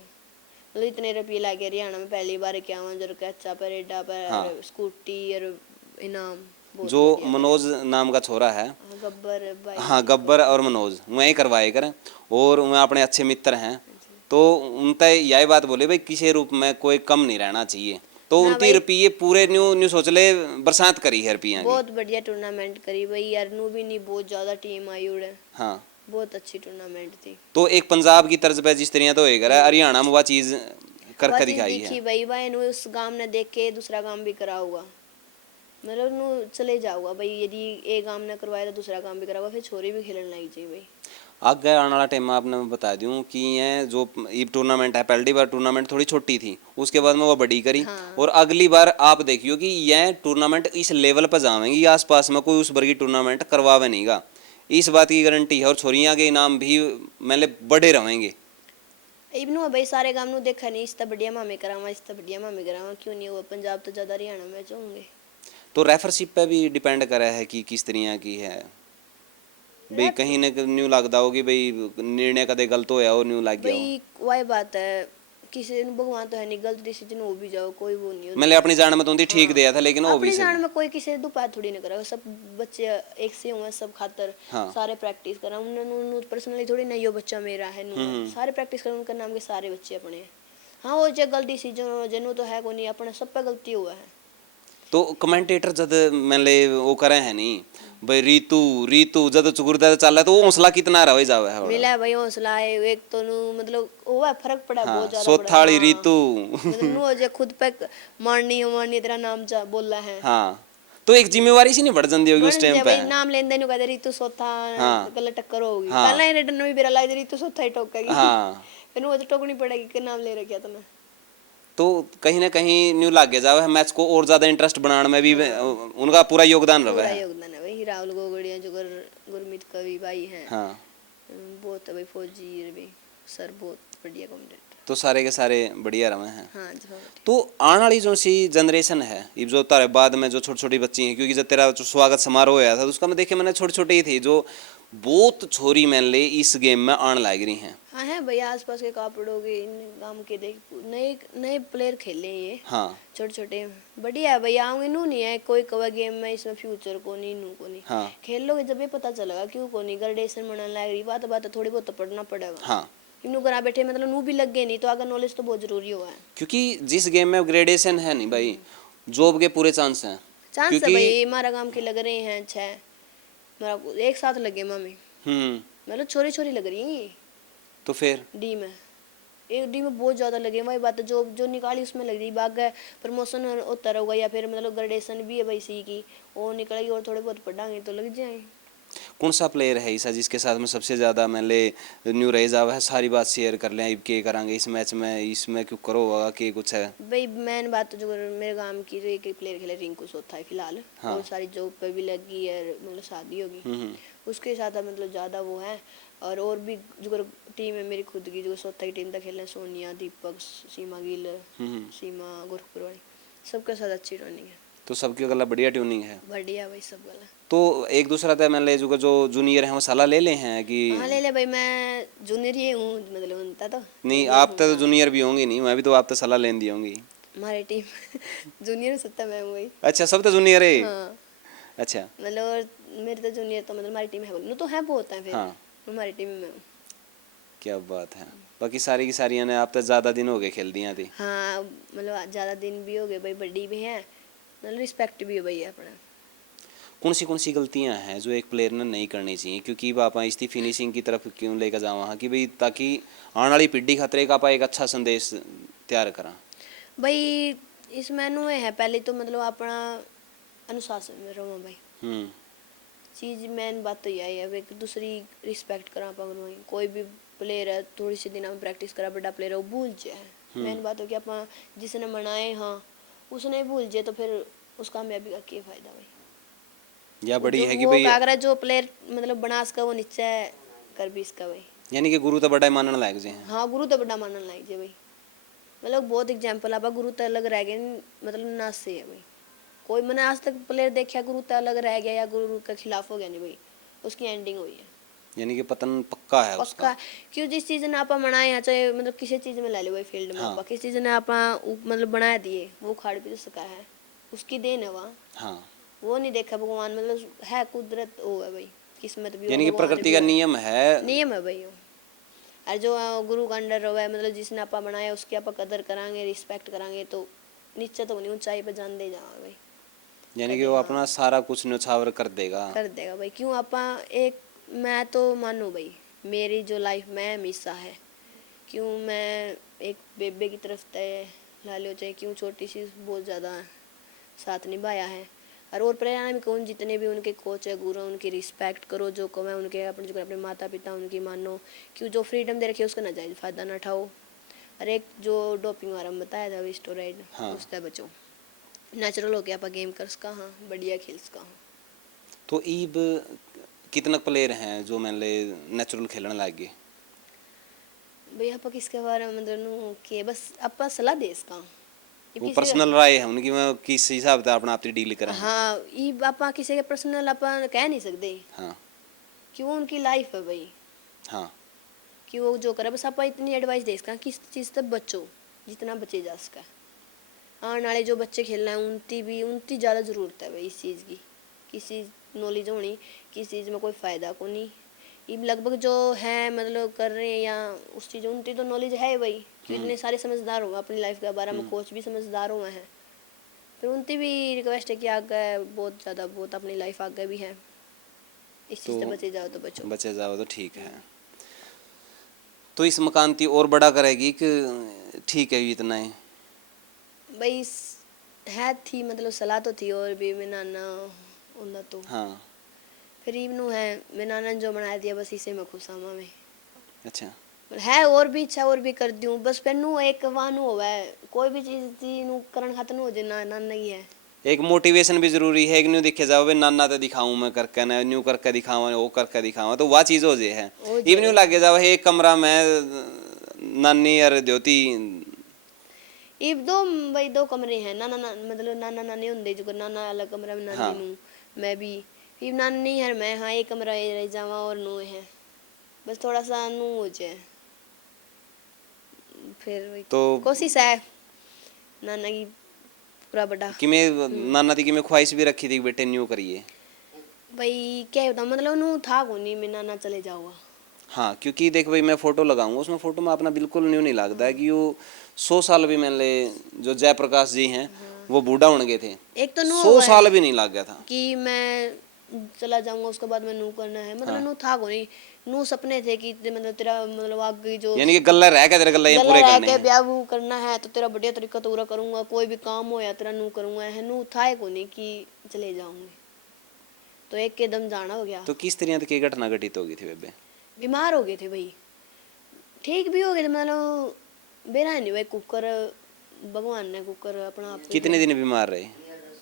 मतलब इतने रुपये लागे हरियाणा में पहली बार क्या हुआ, जो कच्चा परेडा हाँ। पर स्कूटी और इनाम बहुत जो बढ़िया भाई। मनोज नाम का छोरा है, हाँ, गब्बर भाई हाँ गब्बर और मनोज वहीं करवाए करें, और वह अपने अच्छे मित्र हैं, तो उनसे यही बात बोले भाई किसी रूप में कोई कम नहीं रहना चाहिए। तो ना 29 भाई रुपये पूरे न्यू न्यू सोच ले बरसात करी है रुपया की। बहुत बढ़िया टूर्नामेंट करी भाई यार, नू भी नहीं बहुत ज्यादा टीम आई उड़े, हाँ। बहुत अच्छी टूर्नामेंट थी। तो एक पंजाब की तर्ज पे जिस तरह तो होएगा हरियाणा में वह चीज़ वह करके चीज दिखाई दिखी है। भाई, भाई नु उस गांव ने देख के दूसरा गांव भी करा होगा, मतलब नु चले जाऊंगा भाई, यदि एक गांव ने करवाया तो दूसरा गांव भी कराऊंगा, फिर छोरी भी खेलने लगी चाहिए भाई। आगे आने वाला टाइम में आपने बता दूं कि ये जो ये टूर्नामेंट है, पहली बार टूर्नामेंट थोड़ी छोटी थी, उसके बाद में वो बड़ी करी, हाँ और अगली बार आप देखियो कि यह टूर्नामेंट इस लेवल पर जावेंगी, आसपास में कोई उस वर्गी टूर्नामेंट करवावे नहींगा, इस बात की गारंटी है। और छोरियां के इनाम भी मतलब बड़े रहेंगे। इब्नु भाई सारे काम नु देखा नहीं, इस बढ़िया मामे करावा, इस बढ़िया मामे करावा, क्यों नहीं हुआ, पंजाब तो ज्यादा हरियाणा में होंगे। तो रेफरशिप पे भी डिपेंड करा है कि किस तरह की है भाई, रेफ कहीं न न्यू लगता हो कि भाई निर्णय कदे गलत होया हो, न्यू लग गया हो। भाई वही बात है, किसी ने भगवान तो है नहीं, गलत डिसीजन हो भी जाओ कोई वो नहीं मैंने होता। अपनी जान में तो उनकी ठीक हाँ दिया था, लेकिन हो भी अपनी सके। जान में कोई किसी दुपहर थोड़ी ना करा, सब बच्चे एक से हुए सब खातर, हाँ। सारे प्रैक्टिस करा उन्होंने पर्सनली थोड़ी नहीं यो बच्चा मेरा है नू है, सारे प्रैक्टिस कर उनका नाम के सारे बच्चे अपने हैं। हाँ वो जो गलत डिसीजन हो जनु तो है को नहीं, अपने सब पे गलती हुआ है। तो कमेंटेटर जद मैंने वो करे है नहीं भाई, रीतू रीतू जद चुकुरदा चल रहा है, तो वो हौसला कितना रह जावे है बड़ा। मिला है भाई हौसला है एक तो नू, मतलब वो है फर्क पड़ा हाँ, बहुत ज्यादा पड़ा सोथाली हाँ। रीतू। मतलब नू जो खुद पे मारनी तेरा नाम बोला है, हाँ, तो एक जिम्मेवारी सी नहीं बढ़ जाती होगी उस बन टाइम जा पे। भाई नाम लेंदे नु कहते रितु सोथा, हाँ गलत टक्कर होगी हाँ पहले ही रिटर्न में बेरा लाई रितु सोथा ही टोकेगी हाँ। फिर वो तो टोकनी पड़ेगी कि नाम ले रखा तूने। तो कहीं ना कहीं न्यू लागे जावे है, मैच को और ज्यादा इंटरेस्ट बनाने में भी हाँ उनका पूरा योगदान रहा पूरा है। योगदान है भाई, राहुल गोगड़िया जो गुरमीत कवि भाई हैं, हाँ। बहुत है भाई, फौजी भाई सर बहुत बढ़िया कमेंटेटर। तो सारे के सारे बढ़िया रहे हैं। हाँ जी, हाँ। तो आने वाली जो सी जनरेशन है, ये जो तारे बाद में जो छोटी छोटी बच्ची हैं, क्योंकि जब तेरा जो स्वागत समारोह होया था तो उसका मैं देखे मैंने छोटे छोटे ही थी जो बहुत छोरी मैन ले इस गेम में आने लग रही हैं। हाँ है भैया, आसपास के कापड़ों के इन गांव के देख नए नए प्लेयर खेले हैं ये, हाँ छोटे छोटे। बढ़िया है भैया, आऊंगे नू नहीं है कोई कवा गेम में इसमें फ्यूचर को नहीं, नू को नहीं। हाँ खेल लोगे जब ये पता चलेगा क्यों को नहीं, ग्रेडेशन बनाने लग रही बात बात थोड़ी बहुत तो पढ़ना पड़ेगा। हाँ, इनू करा बैठे मतलब नू भी लग गए नहीं तो अगर नॉलेज तो बहुत जरूरी हुआ है। क्योंकि जिस गेम में ग्रेडेशन है नहीं भाई, जॉब के पूरे चांस हैं। चांस है क्योंकि भाई, हमारा काम के लग रहे हैं 6, हमारा एक साथ लगे मामी, मतलब छोरी छोरी लग रही है तो फिर डी में, एक डी में बहुत ज्यादा लगे। वही बात है, जो जो निकाली उसमें लग रही, बाग प्रमोशन होता रहेगा या फिर मतलब ग्रेडेशन भी है भाई सी की, वो निकलेगी और थोड़े बहुत पढ़ाएंगे तो लग जाएंगे। कौन सा प्लेयर है ऐसा जिसके साथ में सबसे ज्यादा मैं ले न्यू रह जावा है, सारी बात शेयर कर लें, अब के करांगे इस मैच में, इसमें क्यों करो होगा के कुछ है? भाई मेन बात तो जो मेरे गांव की, जो एक प्लेयर खेले रिंकू सोथा है फिलहाल, हाँ। और सारी जॉब पे भी लगी है, मतलब शादी होगी उसके साथ मतलब ज़्यादा वो है। और भी जो टीम है मेरी खुद की, जो सोथा की टीम तक खेलना, सोनिया, दीपक, सीमा गिल, सीमा गोरखपुर वाली, सबके साथ अच्छी रनिंग है। तो सबकी गला बढ़िया ट्यूनिंग है। बढ़िया भाई, सब गला। तो एक दूसरा था मैंने जो जूनियर है वो सलाह ले ले हैं कि हाँ ले ले भाई, मैं जूनियर ही हूँ मतलब उनका तो नहीं, junior आप हूँ, तो हाँ। जूनियर भी होंगी, नहीं मैं भी तो आप तो सलाह लेने दी होंगी। हमारी टीम जूनियर सत्ता मैं हूँ भाई। अच्छा, सब तो जूनियर है। हाँ अच्छा, मतलब और मेरे तो जूनियर तो मतलब हमारी टीम है बोलो तो है, बहुत है फिर। हाँ। हमारी टीम में मैं हूँ। क्या बात है। बाकी सारी की सारी ने आप तो ज्यादा दिन हो गए खेल दिया थी। हाँ मतलब ज़्यादा दिन भी हो गए भाई, बड़ी भी हैं, मतलब रिस्पेक्ट भी हो भाई अपना। कौन सी गलतियां हैं जो एक प्लेयर ने नहीं करनी चाहिए, क्योंकि आप इसकी फिनिशिंग की तरफ क्यों लेकर जावा कि भाई ताकि आने वाली पीढ़ी खतरे का एक अच्छा संदेश तैयार करा? भाई इस मेनू में है, पहले तो मतलब अपना अनुशासन में रहो भाई, चीज मेन बात तो यही है। एक दूसरी रिस्पेक्ट करा पकड़ो, कोई भी प्लेयर है थोड़ी सी दिन में प्रैक्टिस करा, बड़ा प्लेयर है वो भूल जाए। मेन बात हो कि अपन जिसने मनाए हाँ उसने भूल जाए तो फिर उस कामयाबी का क्या फायदा भाई। या बड़ी है कि वो भाई, कागरा जो प्लेयर मतलब बना सका वो नीचे कर भी इसका भाई। यानी कि गुरु तो बड़ा मानने लायक जी हैं। हाँ गुरु तो बड़ा मानने लायक जी भाई, मतलब बहुत एग्जाम्पल आप गुरु तो अलग रह गए मतलब नाच से है भाई। कोई मैंने आज तक प्लेयर देखा गुरु तो अलग रह गया या गुरु के खिलाफ हो गया नहीं भाई, उसकी एंडिंग हुई है। यानी कि पतन पक्का है उसका। पक्का, क्यों जिस चीज ने आप मनाए हैं, चाहे मतलब किसी चीज में ले लो भाई, फील्ड में आप किसी चीज ने आप मतलब बना दिए, वो खाड़ भी तो सका है, उसकी देन है वहाँ। हाँ, वो नहीं देखा भगवान, मतलब है कुदरत वो है भाई, किस्मत भी हो, यानी कि भगवान प्रकृति भी का है। नियम है। नियम है भाई वो। और जो गुरु का अंडर हुआ है, मतलब जिसने आप बनाया उसकी आप कदर करांगे, रिस्पेक्ट करांगे तो नीचे तो नहीं ऊंचाई पे जान दे जाओगे भाई। यानी कि वो अपना सारा कुछ न्यौछावर कर देगा। कर देगा भाई, क्यों आप एक, मैं तो मानू भाई मेरी जो लाइफ में हमेशा है, क्यों मैं एक बेबे की तरफ तय ला लो, चाहे क्यों छोटी सी बहुत ज़्यादा साथ निभाया है। और प्रेरणा भी कहूँ, जितने भी उनके कोच है गुरु, उनकी रिस्पेक्ट करो, जो कमें उनके अपने जो अपने माता पिता उनकी मानो, क्यों जो फ्रीडम दे रखी है उसका नाजायज फ़ायदा ना उठाओ। और एक जो डोपिंग वाला बताया था स्टेरॉइड, उससे बचो, नेचुरल हो गया आप गेम कर सका, हाँ बढ़िया खेल सका। हाँ तो ईब कितने प्लेयर हैं जो मान ले नेचुरल खेलने लग गए? भैया आप किसके बारे में मतलब नू के बस आप सलाह दे इसका, वो पर्सनल राय है उनकी, मैं किस हिसाब से अपना आप डील करें। हाँ ये आप किसी के पर्सनल आप कह नहीं सकते। हाँ कि वो उनकी लाइफ है भाई। हाँ कि वो जो करे, बस आप इतनी एडवाइस दे इसका किस चीज़ तक बचो जितना बचे जा सका। आने वाले जो बच्चे खेल रहे हैं उनकी ज़्यादा ज़रूरत है भाई इस चीज़ की, किसी नॉलेज होनी, किस चीज़ में कोई फ़ायदा को नहीं। ये लगभग जो है मतलब कर रहे हैं या उस चीज़ उनकी तो नॉलेज है भाई, कि इतने सारे समझदार हुए अपनी लाइफ के बारे में, कोच भी समझदार हुए हैं, फिर उनकी भी रिक्वेस्ट है कि आगे बहुत ज़्यादा बहुत अपनी लाइफ आगे भी है, इस चीज़ से बचे जाओ तो बचो, बचे जाओ तो ठीक है। तो इस मकान की और बड़ा करेगी कि ठीक है इतना ही भाई है थी, मतलब सलाह तो थी और भी मैं नाना उन्दा तो हाँ फिर इवनू है मैं नाना जो बना दिया बस इसे मैं खुश हूँ मैं। अच्छा है और भी इच्छा और भी कर दूं, बस फिर नू एक वानू होवे, कोई भी चीज नू करन खातर हो जे ना नहीं है। एक मोटिवेशन भी जरूरी है, एक न्यू दिखे जाओ वे नाना तो दिखाऊं मैं करके ना, न्यू करके दिखावा वो करके दिखावा तो वह चीज हो जे है। इवन न्यू लगे जाओ एक कमरा में नानी और द्योती ਇਹ ਦੋ ਬਈ ਦੋ ਕਮਰੇ ਹੈ ਨਾਨਾ ਮਤਲਬ ਨਾਨਾ ਨਾਨੀ ਹੁੰਦੇ ਜੋ ਨਾਨਾ ਵਾਲਾ ਕਮਰਾ में नानी नू मैं भी फिर नानी है मैं हाँ एक कमरा ये रह जावा और नू है बस थोड़ा सा नू हो जाए फिर वही तो कोशिश है नाना की पूरा बड़ा किमें नाना दी किमें ख्वाहिश भी रखी थी कि बेटे न्यू करिए भाई क्या बताऊँ मतलब नू था को नहीं मैं नाना चले जाऊँगा हाँ क्योंकि देख भाई मैं फोटो लगाऊंगा उसमें फोटो में अपना बिल्कुल न्यू नहीं लगता है कि वो 100 साल भी मान ले जो जयप्रकाश जी हैं वो बूढ़ा होने गए थे एक तो नू 100 साल भी नहीं लग गया था कि मैं चला जाऊंगा उसके बाद मैं नू करना है मतलब नू था को नहीं नू सपने थे कि मतलब तेरा मतलब आगे जो यानी कि गल्ला रह गया तेरे गल्ला ये पूरे करने के हैं ब्याह वो करना है तो तेरा बढ़िया तरीका तो पूरा करूंगा कोई भी काम हो या तेरा नू करूंगा है नू था को नहीं कि चले जाऊंगी तो एक के दम जाना हो गया तो किस तरह की घटना घटित होगी थी बेबे बीमार हो गए थे भाई ठीक भी हो गए थे मतलब बेरा नहीं भाई कुकर भगवान ने कुकर अपना आप कितने दिन बीमार रहे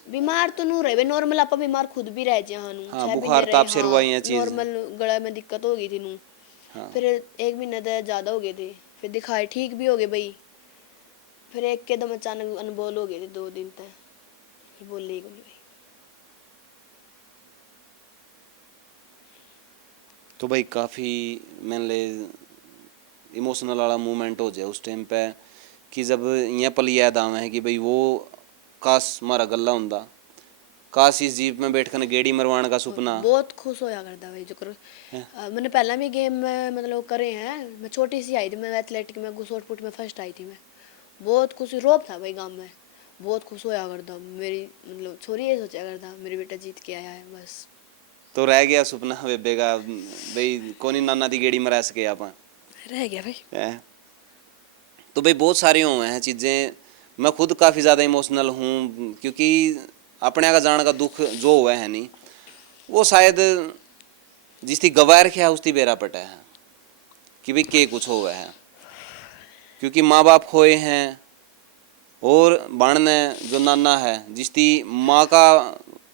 बीमार तो नू रहे नॉर्मल आप बीमार खुद भी रह जाए हाँ बुखार ताप से रुआ ये चीज नॉर्मल गला में दिक्कत हो गई थी नू हाँ। फिर 1 महीने तक ज्यादा हो गए थे फिर दिखाए ठीक भी हो गए भाई फिर एक के दम अचानक अनबोल हो गए थे 2 दिन तक ये बोल ली भाई तो भाई काफ़ी मान ले इमोशनल वाला मोमेंट हो जाए उस टाइम पे कि जब यहाँ पल याद आवे है कि भाई वो काश मारा गला हुंदा काश इस जीप में बैठ कर गेड़ी मरवाने का सपना बहुत खुश होया करता भाई जो करो मैंने पहला भी गेम में मतलब करे हैं मैं छोटी सी आई थी मैं एथलेटिक में घुसोट पुट में फर्स्ट आई थी मैं बहुत खुश रोब था भाई गांव में बहुत खुश होया करता मेरी मतलब छोरी ये सोचा करता मेरी बेटा जीत के आया है बस तो रह गया सपना बेबे का भाई कोनी नाना दी गेड़ी मरा सके आप रह गया भाई है तो भाई बहुत सारे हुए हैं चीज़ें मैं खुद काफ़ी ज़्यादा इमोशनल हूँ क्योंकि अपने का जान का दुख जो हुआ है नहीं वो शायद जिसकी गवाह रखा उसकी बेरा पटा है कि भाई के कुछ हुआ है क्योंकि माँ बाप खोए हैं और बाण ने जो नाना है जिसकी माँ का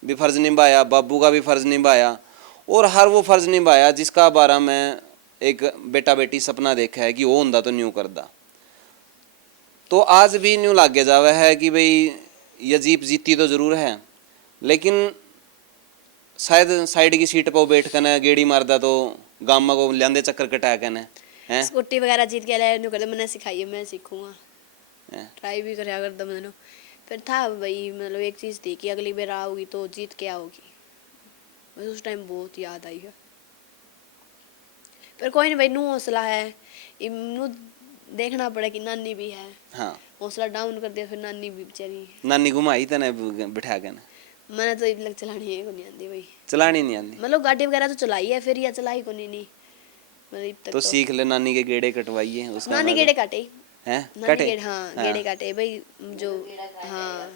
भी फ़र्ज़ निभाया बाबू का भी फ़र्ज़ निभाया और हर वो फ़र्ज़ निभाया जिसका बारा में एक बेटा बेटी सपना देखा है कि वो होंदा तो न्यू करदा तो आज भी न्यू लागे जावे है कि भाई ये जीप जीती तो ज़रूर है लेकिन शायद साइड की सीट पर बैठ कर गेड़ी मारदा तो गामा को लियांदे चक्कर कटा के हैं स्कूटी वगैरह जीत के लाया कर मैंने सिखाई है मैं सीखूंगा हैं? ट्राई भी कराया करता मैंने फिर था भाई मतलब एक चीज़ थी कि अगली बार आओगी तो जीत के आओगी बस उस टाइम बहुत याद आई है फिर कोई नहीं भाई नू हौसला है नू देखना पड़ा कि नानी भी है हाँ हौसला डाउन कर दिया फिर नानी भी बेचारी नानी घुमाई तने बिठा के मैंने तो इब लग चलानी है को नहीं आती भाई चलानी नहीं आती मतलब गाड़ी वगैरह तो चलाई है फिर या चलाई को नहीं मतलब इब तक तो सीख ले नानी के गेड़े कटवाइए उसका नानी गेड़े काटे हैं नानी कटे गेड़े हाँ गेड़े काटे भाई जो हाँ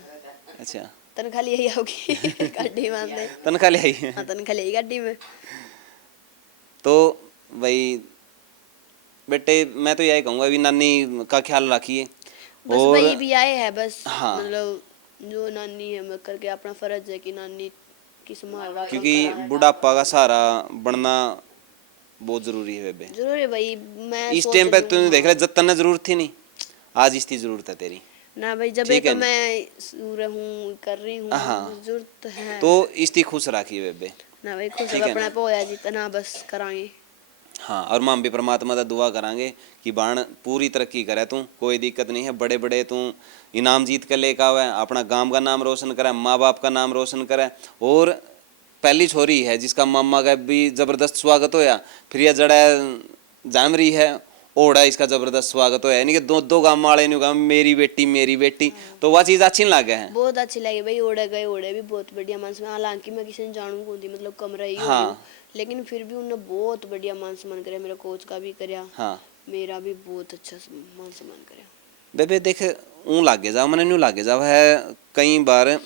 अच्छा तनख्वाह ले आई होगी गाड़ी में आंदे तनख्वाह ले आई है हाँ तनख्वाह ले आई गाड़ी में तो भाई बेटे मैं तो यही कहूँगा अभी नानी का ख्याल रखिए बस भाई भी आए हैं बस हाँ। मतलब जो नानी है मैं करके अपना फर्ज है कि नानी की संभाल रखा क्योंकि बुढ़ापा का सहारा बनना बहुत जरूरी है बेबे जरूर है भाई मैं इस सोच टाइम पे रही हूँ। तूने देख रहा जब तन्ने जरूरत थी नहीं आज इसकी जरूरत है तेरी ना भाई जब ठीक एक है मैं सूर हूँ कर रही हूँ हाँ। जरूरत है तो इसकी खुश रखिए बेबे ना भाई खुश ठीक अब है अपना ना? पोया जितना बस करांगे हाँ और मां भी परमात्मा का दुआ करांगे कि बाण पूरी तरक्की करे तू कोई दिक्कत नहीं है बड़े बड़े तू इनाम जीत कर लेकर आवे अपना गांव का नाम रोशन करे माँ बाप का नाम रोशन करे और पहली छोरी है जिसका मामा का भी जबरदस्त स्वागत होया फिर यह जड़ा जाम रही है ओढ़ा इसका जबरदस्त स्वागत होया यानी कि दो गांव वाले ने कहा मेरी बेटी तो वह चीज़ अच्छी लगे है बहुत अच्छी लगी भाई ओढ़े गए ओढ़े भी बहुत बढ़िया मानस में हालांकि मैं किसी ने जानू कौन थी मतलब कमरा ही हाँ। हूँ लेकिन फिर भी उन्होंने बहुत बढ़िया मान सम्मान कराया मेरे कोच का भी कराया हाँ मेरा भी बहुत अच्छा मान सम्मान कराया बेबे देख ऊँ लागे जाओ मैंने न्यू लागे जाओ है कई बार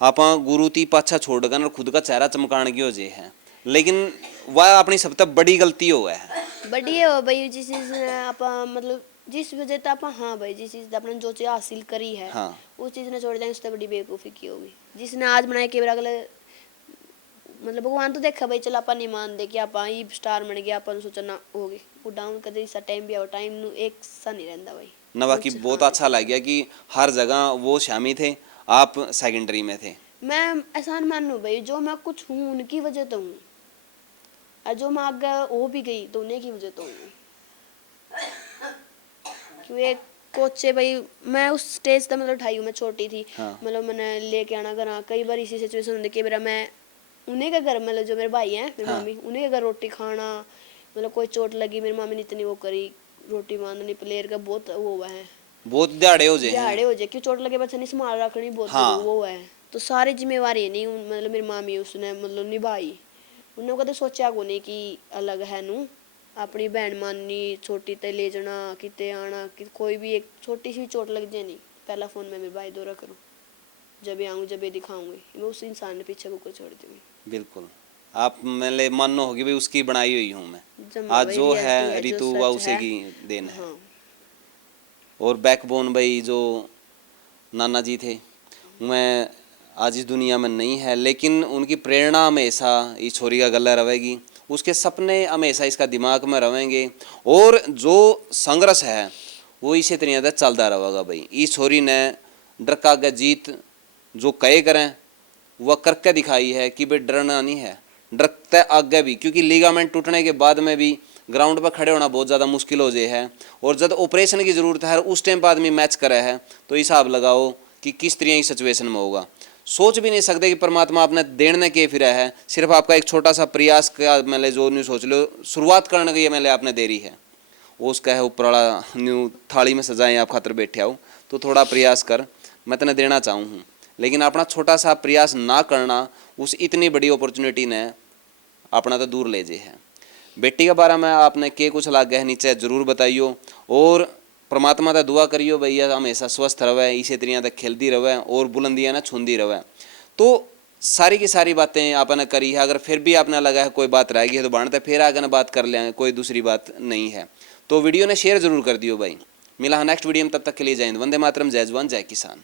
आप गुरु ती पाछा छोड़ कर खुद का चेहरा चमकाने की हो जे है लेकिन वह अपनी सब तक बड़ी गलती हो है बढ़िया हो भाई जिस चीज ने आप मतलब जिस वजह से आप हाँ भाई जिस चीज आपने जो चीज हासिल करी है हाँ उस चीज ने छोड़ दें उससे बड़ी बेवकूफ़ी की होगी जिसने आज बनाए केवल अगले मतलब भगवान तो देखा भाई चल ਆਪਾਂ ਨਹੀਂ ਮੰਨਦੇ ਕਿ ਆਪਾਂ ਹੀ ਸਟਾਰ ਬਣ ਗਏ ਆਪਾਂ ਨੂੰ ਸੋਚਣਾ ਹੋ ਗਏ ਉਹ ਡਾਊਨ ਕਦੇ ਸਾ ਟਾਈਮ ਵੀ ਆਉ ਟਾਈਮ ਨੂੰ ਇੱਕ ਸਾ नहीं रहता भाई ना बाकी बहुत अच्छा लग गया कि हर जगह वो शामी थे, आप सेकेंडरी में थे। मैं एहसान मानू भाई जो मैं कुछ हूँ उनकी वजह तो हूँ, और जो मैं आगे हो भी गई तो उन्हीं की वजह तो हूँ। क्यों एक कोच से भाई मैं उस स्टेज तक मतलब उठाई हूँ, मैं छोटी थी हाँ। मतलब मैंने लेके आना घर, कई बार इसी सिचुएशन होती कि मेरा मैं उन्हीं के घर मतलब जो मेरे भाई हैं मेरी हाँ। मम्मी उन्हीं के घर रोटी खाना, मतलब कोई चोट लगी मेरी मम्मी ने इतनी वो करी रोटी बांधनी, प्लेयर का बहुत वो हुआ है, बहुत दिहाड़े हो जाए दिहाड़े हो जाए क्यों चोट लगे बच्चा नहीं संभाल रखनी बहुत हाँ। वो है, तो सारी जिम्मेवारी नहीं मतलब मेरी मामी उसने मतलब निभाई, उन्होंने कदे सोचा को नहीं कि अलग है नू अपनी बहन माननी छोटी ते ले जाना किते आना कि कोई भी एक छोटी सी चोट लग जाए नहीं पहला फोन में मेरे भाई दौरा करूँ, जब आऊँ जब ये दिखाऊंगी, मैं उस इंसान ने पीछे को छोड़ दूंगी। बिल्कुल आप मैंने मानो होगी भाई उसकी बनाई हुई हूँ मैं, जम्मा आज भाई जो reality है जो ऋतु सच व उसे है। की देन है। हाँ और बैकबोन भाई जो नाना जी थे, मैं आज इस दुनिया में नहीं है, लेकिन उनकी प्रेरणा हमेशा इस छोरी का गला रहेगी, उसके सपने हमेशा इसका दिमाग में रहेंगे, और जो संघर्ष है वो इसी तरह से चलता रहेगा भाई। इस छोरी ने डर का जीत जो कहे करें वह करके दिखाई है कि भाई डरना नहीं है, डरते आगे भी, क्योंकि लिगामेंट टूटने के बाद में भी ग्राउंड पर खड़े होना बहुत ज़्यादा मुश्किल हो जाए है, और जब ऑपरेशन की ज़रूरत है उस टाइम पर आदमी मैच करे है, तो हिसाब लगाओ कि किस तरह की सिचुएशन में होगा। सोच भी नहीं सकते कि परमात्मा आपने देने के फिर है, सिर्फ आपका एक छोटा सा प्रयास का मैंने जो नहीं सोच लो शुरुआत करने की मैंने आपने देरी है, वो उसका है ऊपर वाला न्यू थाली में सजाएं आप खातर बैठे आओ, तो थोड़ा प्रयास कर मैं तेने देना चाहूँ हूँ, लेकिन अपना छोटा सा प्रयास ना करना उस इतनी बड़ी अपॉर्चुनिटी ने अपना तो दूर ले जे है। बेटी के बारे में आपने के कुछ लागे है नीचे जरूर बताइयो, और परमात्मा से दुआ करियो भैया हमेशा स्वस्थ रहे, इसी तरह तक खेलती रहे और बुलंदियाँ ना छूंदी रहे। तो सारी की सारी बातें आपने करी है, अगर फिर भी आपने लगा है कोई बात रहेगी है तो बांटते फिर आगे ना बात कर लें, कोई दूसरी बात नहीं है, तो वीडियो ने शेयर जरूर कर दियो भाई। मिला नेक्स्ट वीडियो में, तब तक के लिए जय हिंद, वंदे मातरम, जय जवान जय किसान।